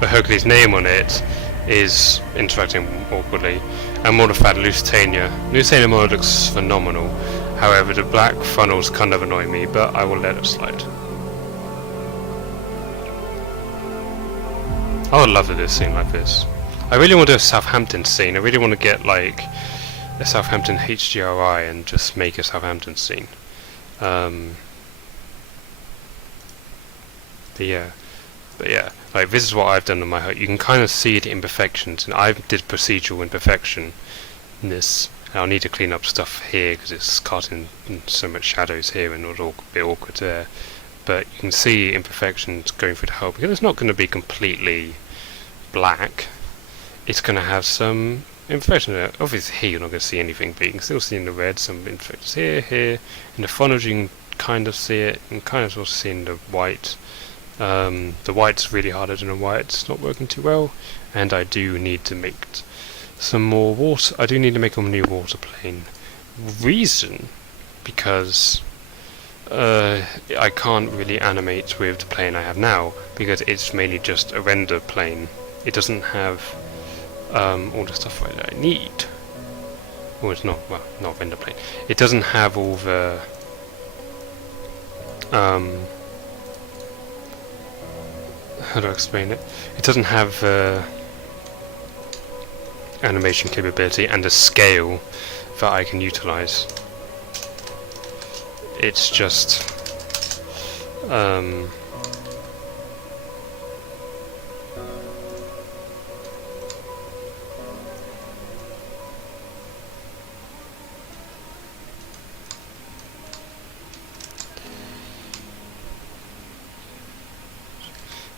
the Hercules name on it is interacting awkwardly. And modified Lusitania. Lusitania model looks phenomenal. However, the black funnels kind of annoy me, but I will let it slide. I would love to do a scene like this. I really want to do a Southampton scene. I really want to get like a Southampton HDRI and just make a Southampton scene. But yeah, like this is what I've done on my hut. You can kind of see the imperfections, and I did procedural imperfection in this. And I'll need to clean up stuff here because it's casting so much shadows here and it's all a bit awkward there. But you can see imperfections going through the hull because it's not going to be completely black. It's going to have some imperfection there. Obviously here you're not going to see anything, but you can still see in the red some imperfections here. In the funnels you can kind of see it, and kind of also see in the white. The white's really harder than the white. It's not working too well, and I do need to make some more water. I do need to make a new water plane. Reason, because I can't really animate with the plane I have now, because it's mainly just a render plane. It doesn't have all the stuff that I need. Or it's not, well, not render plane. It doesn't have all the how do I explain it? It doesn't have animation capability and a scale that I can utilize. It's just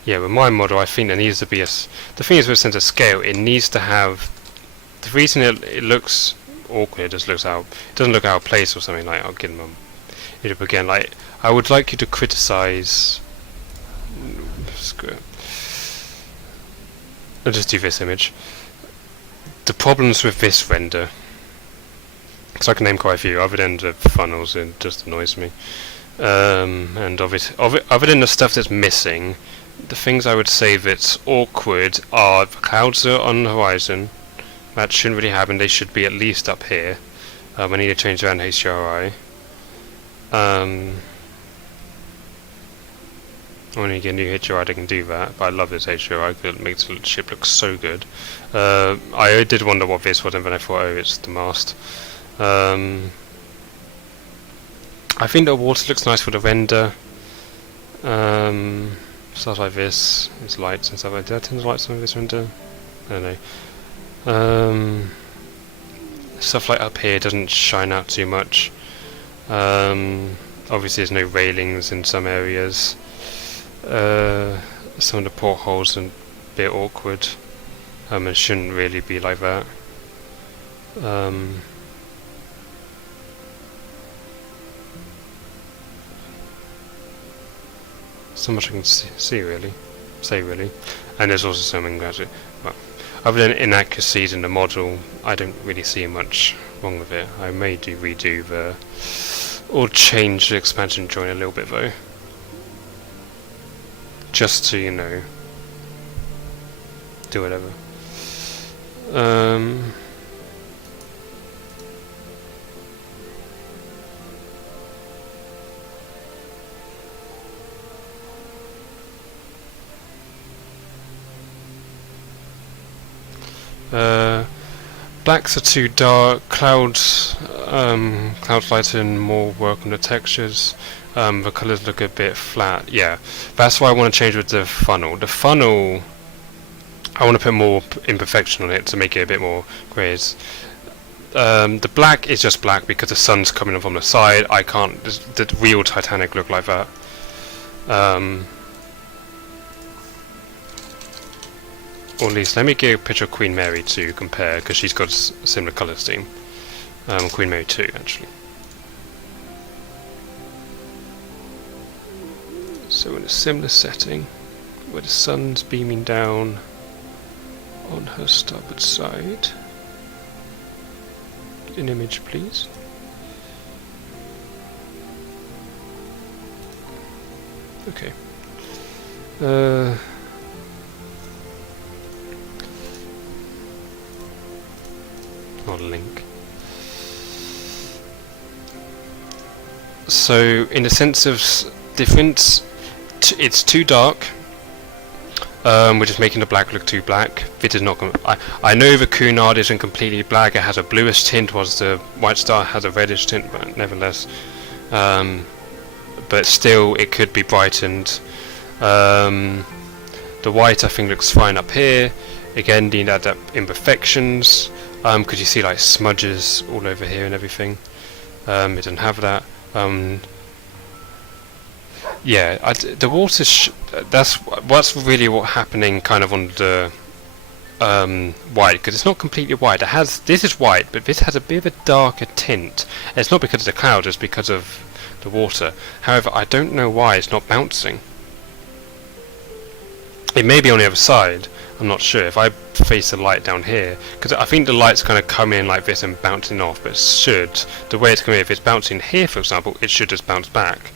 yeah, with my model I think there needs to be the thing is with a sense of scale, it needs to have, the reason it looks awkward, it just looks out, it doesn't look out of place or something, like I'll give them it up again, like I would like you to criticize, screw it. I'll just do this image. The problems with this render, because I can name quite a few, other than the funnels, it just annoys me. And obviously, other than the stuff that's missing, the things I would say that's awkward are the clouds are on the horizon. That shouldn't really happen, they should be at least up here. I need to change around HDRI. When you get a new HDRI they can do that, but I love this HDRI because it makes the ship look so good. I did wonder what this was, and then I thought, oh, it's the mast. I think the water looks nice for the render. Stuff like this, it's lights and stuff like that. Turn the lights on this render. I don't know. Stuff like up here doesn't shine out too much. Obviously, there's no railings in some areas. Some of the portholes are a bit awkward. It shouldn't really be like that. So much I can say really, and there's also some ingraduate. Well, other than inaccuracies in the model, I don't really see much wrong with it. I may redo the, or change the expansion joint a little bit though, just to, you know, do whatever. Blacks are too dark. Clouds lighten, more work on the textures. The colours look a bit flat. Yeah, that's why I want to change with the funnel. The funnel, I want to put more imperfection on it to make it a bit more greys. The black is just black because the sun's coming up on the side. I can't. The real Titanic look like that. Or at least let me get a picture of Queen Mary to compare, because she's got a similar colour scheme. Queen Mary 2 actually. So in a similar setting, where the sun's beaming down on her starboard side. Get an image please. Okay. Not a link. So, in the sense of difference, it's too dark. We're just making the black look too black. It is not. I know the Cunard isn't completely black. It has a bluish tint, whilst the White Star has a reddish tint, but nevertheless. But still, it could be brightened. The white, I think, looks fine up here. Again, need to add up imperfections. Because you see like smudges all over here and everything. It doesn't have that. Yeah, the water. That's really what's happening, kind of on the white, because it's not completely white. This is white, but this has a bit of a darker tint. And it's not because of the clouds, it's because of the water. However, I don't know why it's not bouncing. It may be on the other side. I'm not sure. If I face the light down here, because I think the light's kind of come in like this and bouncing off, but the way it's coming in, if it's bouncing here for example, it should just bounce back.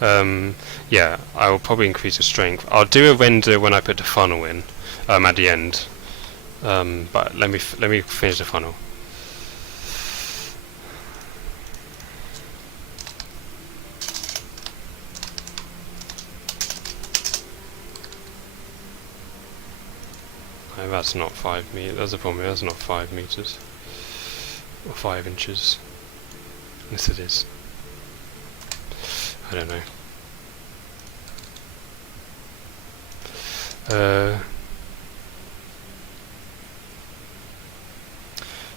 Yeah, I will probably increase the strength. I'll do a render when I put the funnel in at the end, but let me finish the funnel. That's not 5 meters. That's the problem. That's not 5 meters or 5 inches. Yes, it is. I don't know.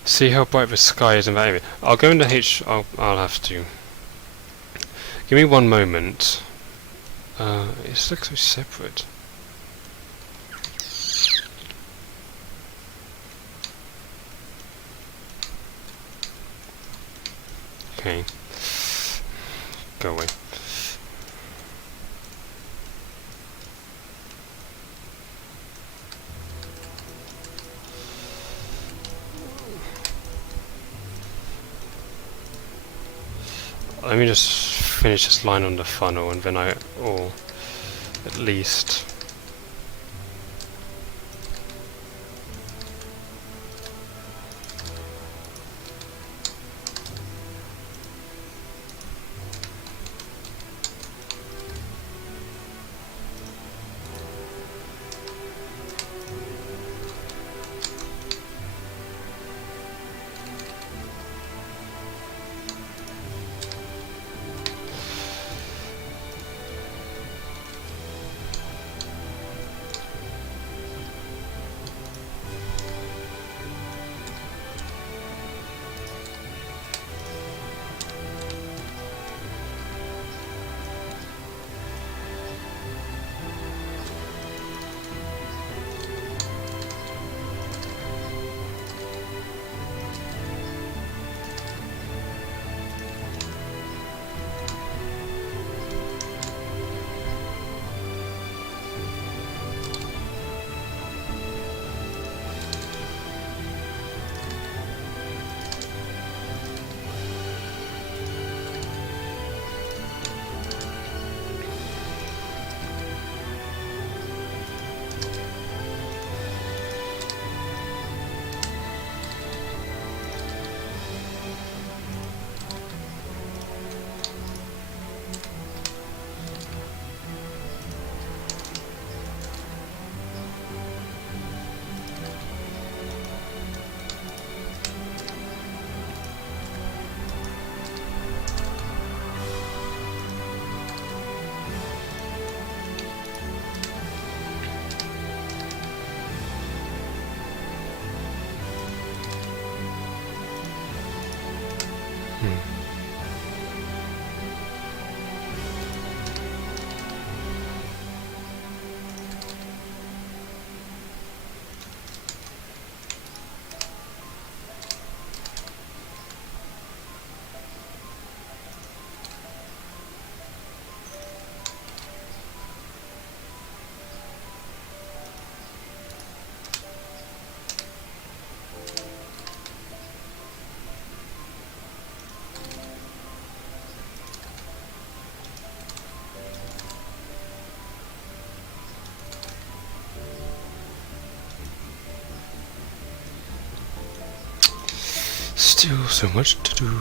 See how bright the sky is in that area. I'll go into I'll have to. Give me one moment. It looks so separate. Okay. Go away. Let me just finish this line on the funnel, and then or at least. Still so much to do.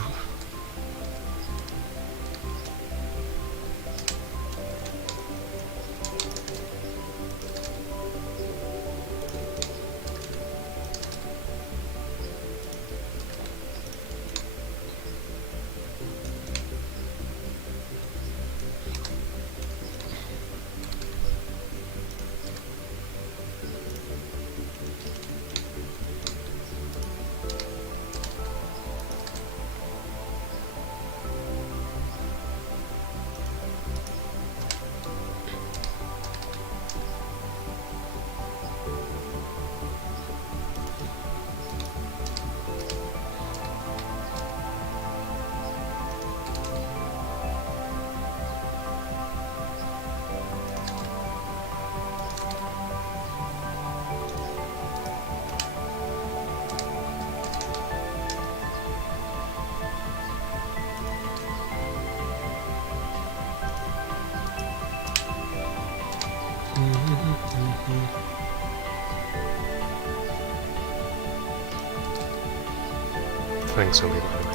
Thanks, Ollie, by the way.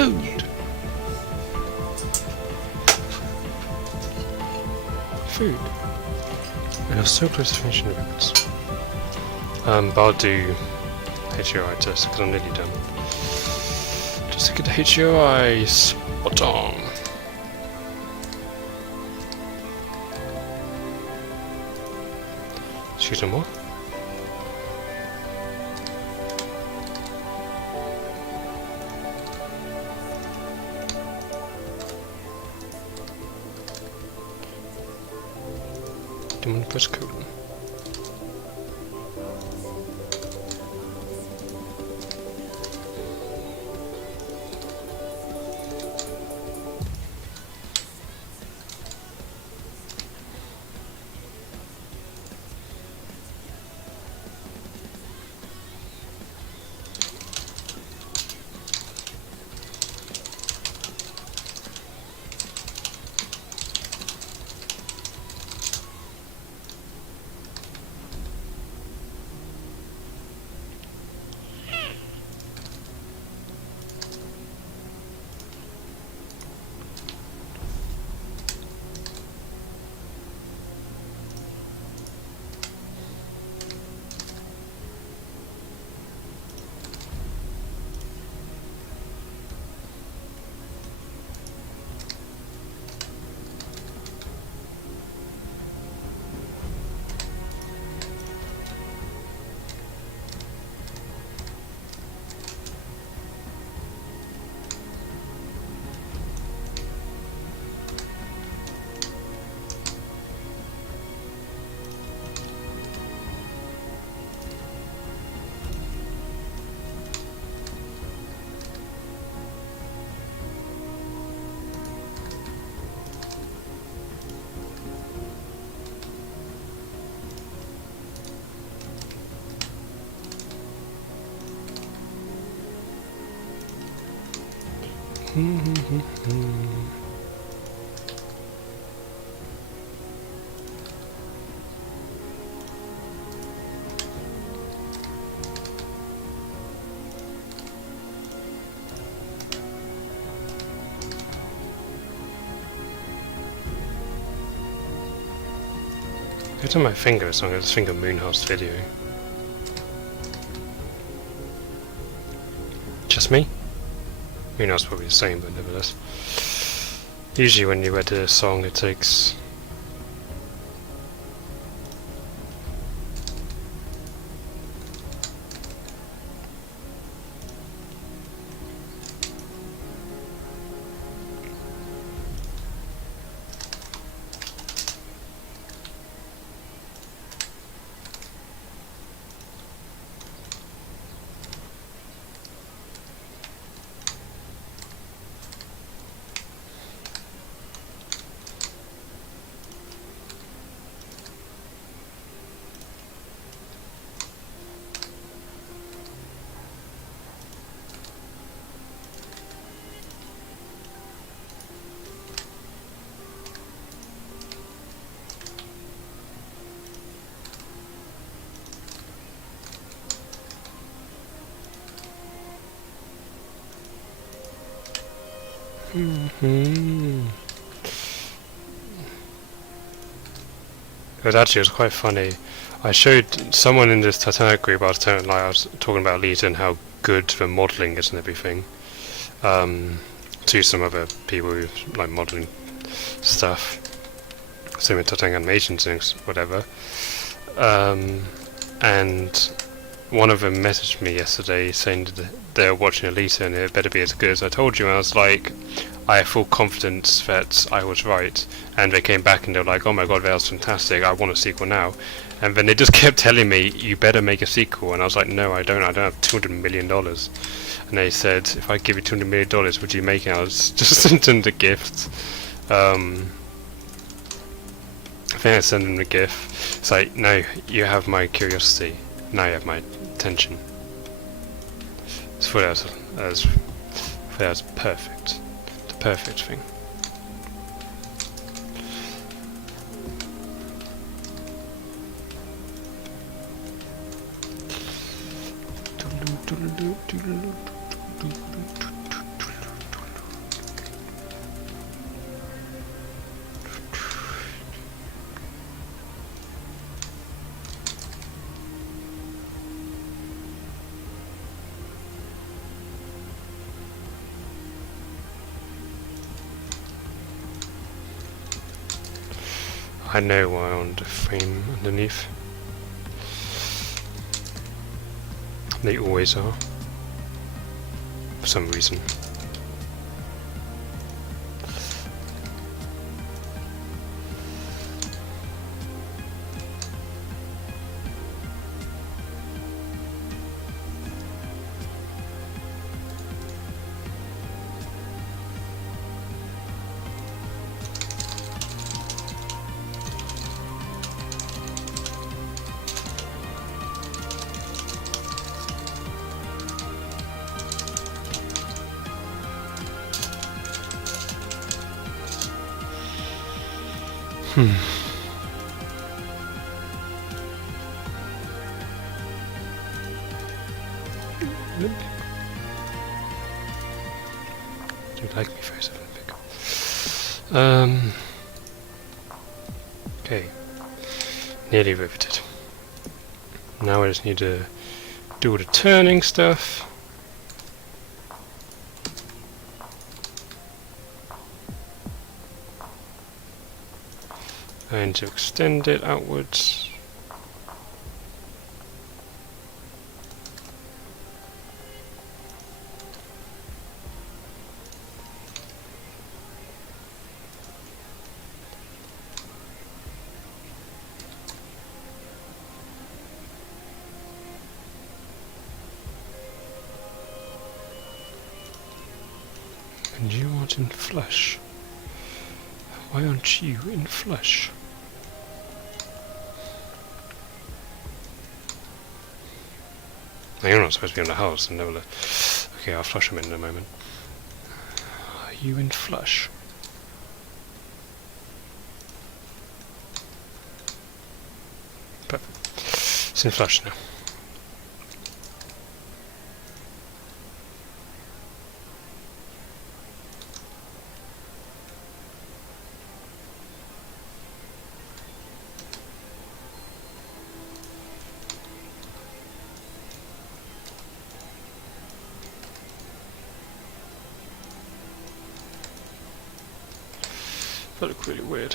Food! Food. We are so close to finishing the records. But I'll do HOI test because I'm nearly done. Just to get the HOI spot on. Shoot some more. Do you want to press code? It's on my finger, so I'm going to think of Moonhouse video. Just me? Moonhouse probably the same, but nevertheless. Usually when you edit a song it takes... It was quite funny. I showed someone in this Titanic group, I was talking about Lita and how good the modelling is and everything, to some other people who like modelling stuff, same with Titanic animations and whatever, and one of them messaged me yesterday saying that they're watching Alita and it better be as good as I told you, and I was like, I have full confidence that I was right, and they came back and they were like, oh my god, that was fantastic, I want a sequel now. And then they just kept telling me, you better make a sequel, and I was like, no, I don't have $200 million. And they said, if I give you $200 million, would you make it? I was just sent them the gift. I think I sent them the gift. It's like, no, you have my curiosity, now you have my attention. So that's perfect. The perfect thing. I know why I want the frame underneath. They always are. For some reason. Do you like me face Olympic? Okay. Nearly riveted. Now I just need to do all the turning stuff. And to extend it outwards. And you aren't in flesh. Why aren't you in flesh? You're not supposed to be in the house, and never. Okay, I'll flush him in a moment. you in flush? Perfect. It's in flush now. That looked really weird.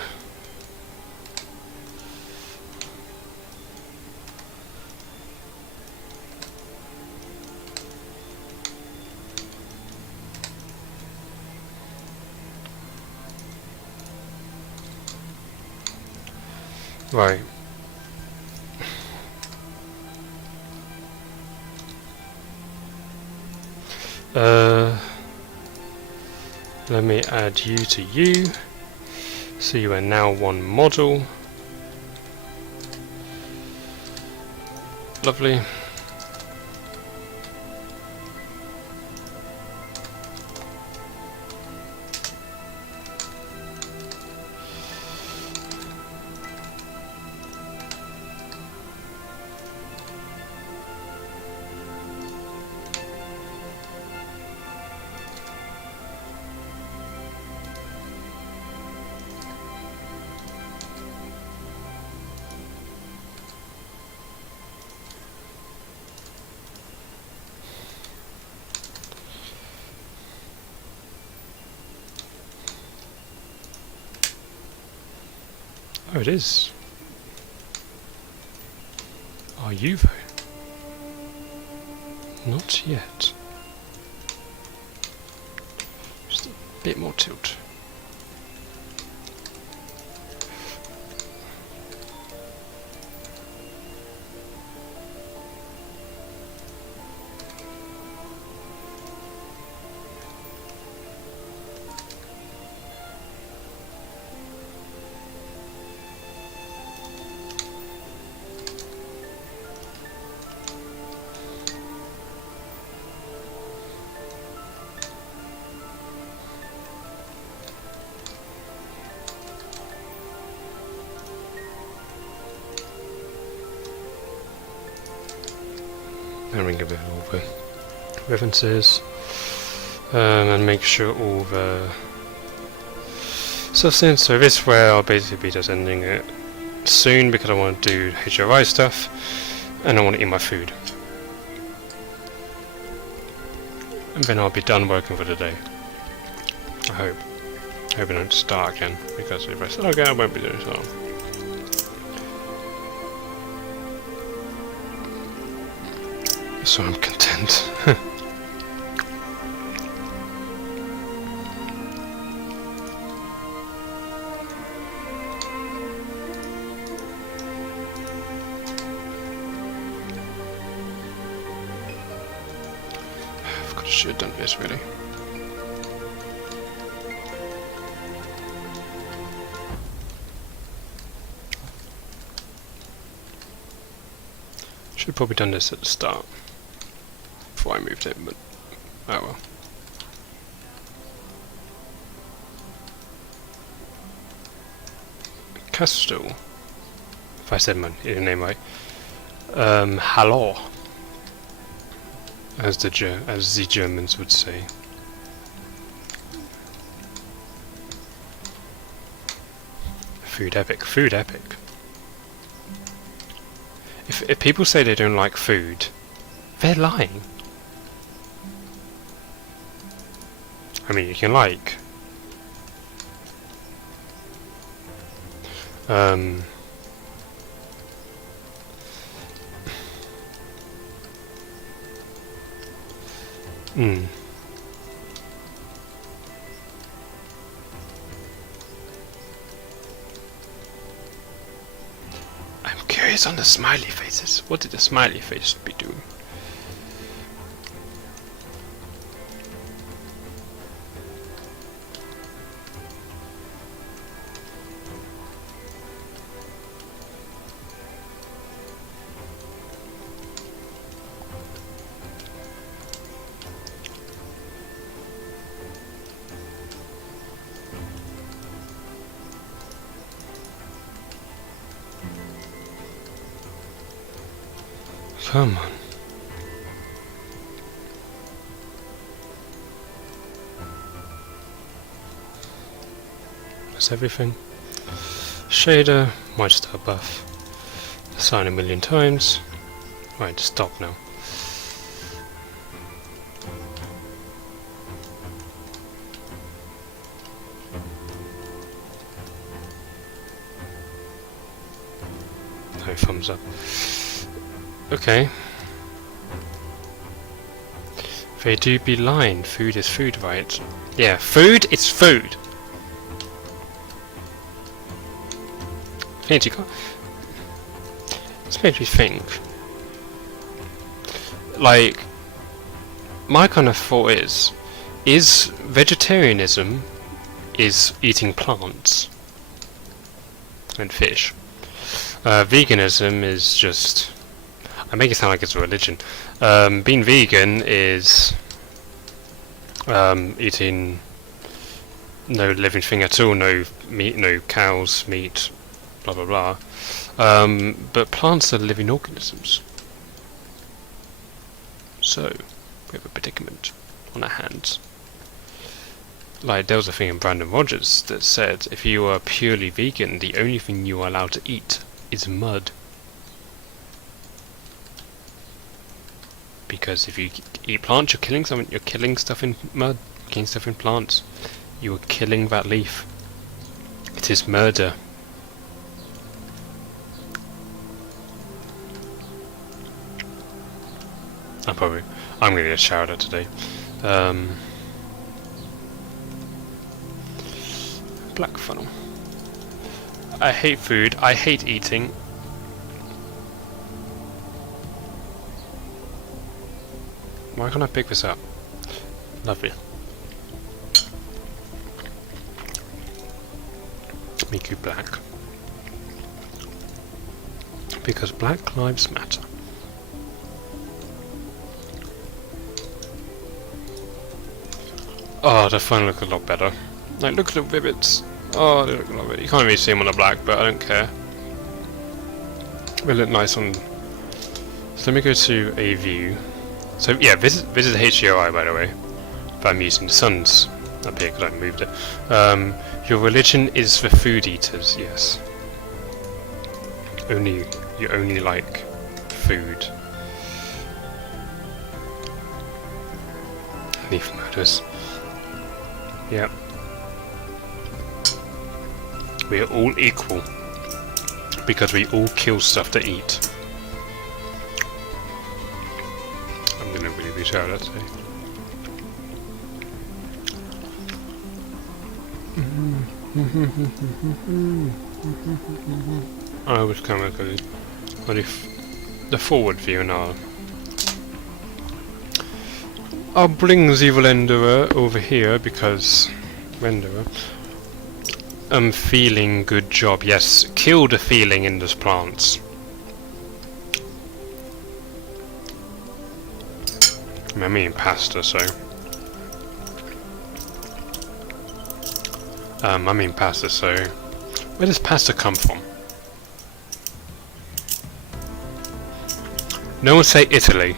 Right. Let me add you to you. So you are now one model. Lovely. Oh, it is. Are you though? Not yet. Just a bit more tilt. And ring a bit all the references, and make sure all the stuff's in. So this way I'll basically be just ending it soon because I want to do HRI stuff and I want to eat my food. And then I'll be done working for the day. I hope. I hope I don't start again, because if I start again I won't be doing so. So I'm content. I should have done this really. Should have probably done this at the start before I moved in, but oh well. Castle. If I said my name right. Hallo. As the Germans would say. Food epic. Food epic. If people say they don't like food, they're lying. I mean, you can like I'm curious on the smiley faces. What did the smiley face be doing? Come on. That's everything. Shader, white star buff. Sign 1,000,000 times. Right, stop now. No thumbs up. Okay. They do be lying. Food is food, right? Yeah, food is food. Fancy car. This makes me think. Like, my kind of thought is vegetarianism is eating plants and fish. Veganism is just, I make it sound like it's a religion. Being vegan is eating no living thing at all, no meat, no cows, meat, blah blah blah. But plants are living organisms. So, we have a predicament on our hands. Like, there was a thing in Brandon Rogers that said, if you are purely vegan, the only thing you are allowed to eat is mud. Because if you eat plants, you're killing something. You're killing stuff in mud, killing stuff in plants. You are killing that leaf. It is murder. I'm gonna get a shower at today. Black funnel. I hate food. I hate eating. Why can't I pick this up? Lovely. Miku black. Because Black Lives Matter. Oh, the phone look a lot better. Like, look at the rivets. Oh, they look a lot better. You can't really see them on the black, but I don't care. They look nice on. So let me go to a view. So yeah, this is the HDRI, by the way. But I'm using the sun's up here because I moved it. Your religion is for food eaters. Yes. You only like food. Leaf murders. Yep. We are all equal because we all kill stuff to eat. I'm gonna really be tired today. I was kind of good. What if the forward view now? I'll bring the renderer over here because renderer. I'm feeling good job. Yes, kill the feeling in those plants. I mean pasta, so. I mean pasta, so. Where does pasta come from? No one say Italy.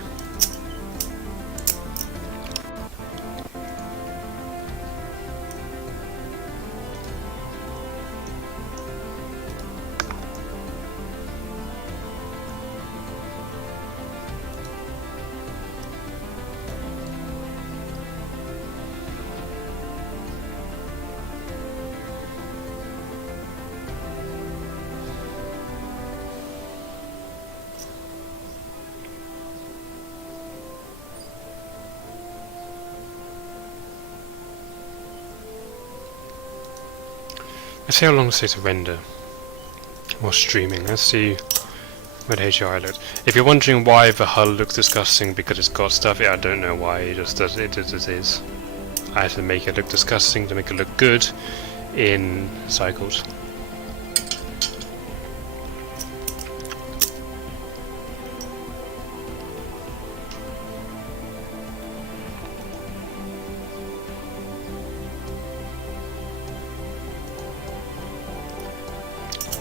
Let's see how long it takes to render while streaming. Let's see where the HDRI looks. If you're wondering why the hull looks disgusting because it's got stuff, yeah, I don't know why. It just does. It is as it is. I had to make it look disgusting to make it look good in cycles.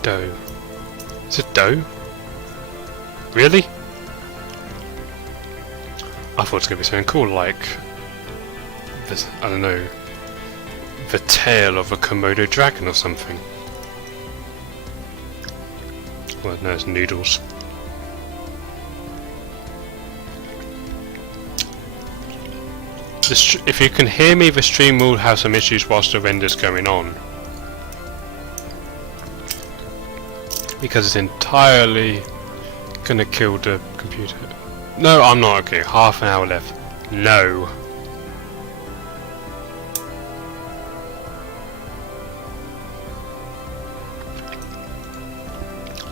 Dough. Is it dough? Really? I thought it was going to be something cool, like this, I don't know, the tail of a Komodo dragon or something. Well, no, it's noodles. If you can hear me, the stream will have some issues whilst the render's going on. Because it's entirely gonna kill the computer. No, I'm not okay. Half an hour left. No.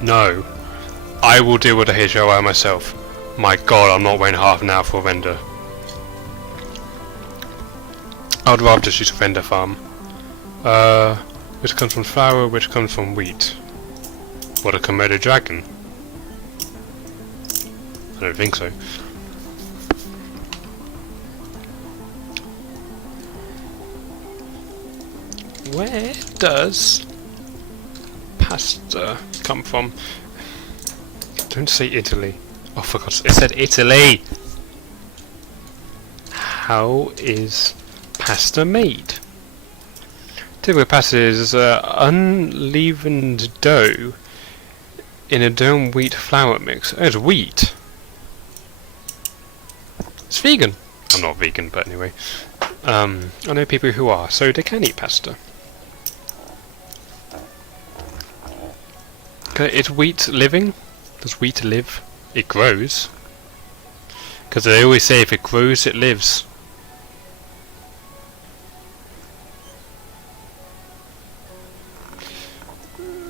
No. I will deal with the HOI myself. My god, I'm not waiting half an hour for a render. I'd rather just use a render farm. Which comes from flour, which comes from wheat. What, a Komodo dragon? I don't think so. Where does pasta come from? Don't say Italy. Oh, for God's sake, it said Italy! How is pasta made? Typical pasta is unleavened dough in a dough and wheat flour mix. Oh, it's wheat! It's vegan! I'm not vegan, but anyway. I know people who are, so they can eat pasta. Okay, is wheat living? Does wheat live? It grows. Because they always say if it grows, it lives.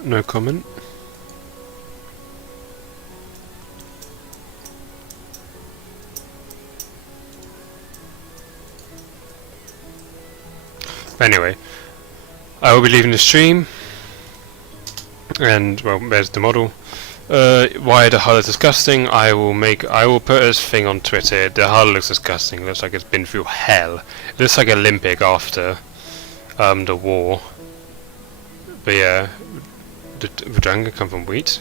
No comment. Anyway, I will be leaving the stream. And well, there's the model. Why the hull is disgusting? I will put this thing on Twitter. The hull looks disgusting. It looks like it's been through hell. It looks like Olympic after the war. But yeah, the dragon come from wheat.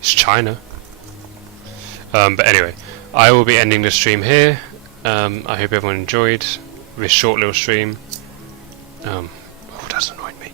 It's China. But anyway, I will be ending the stream here. I hope everyone enjoyed this short little stream.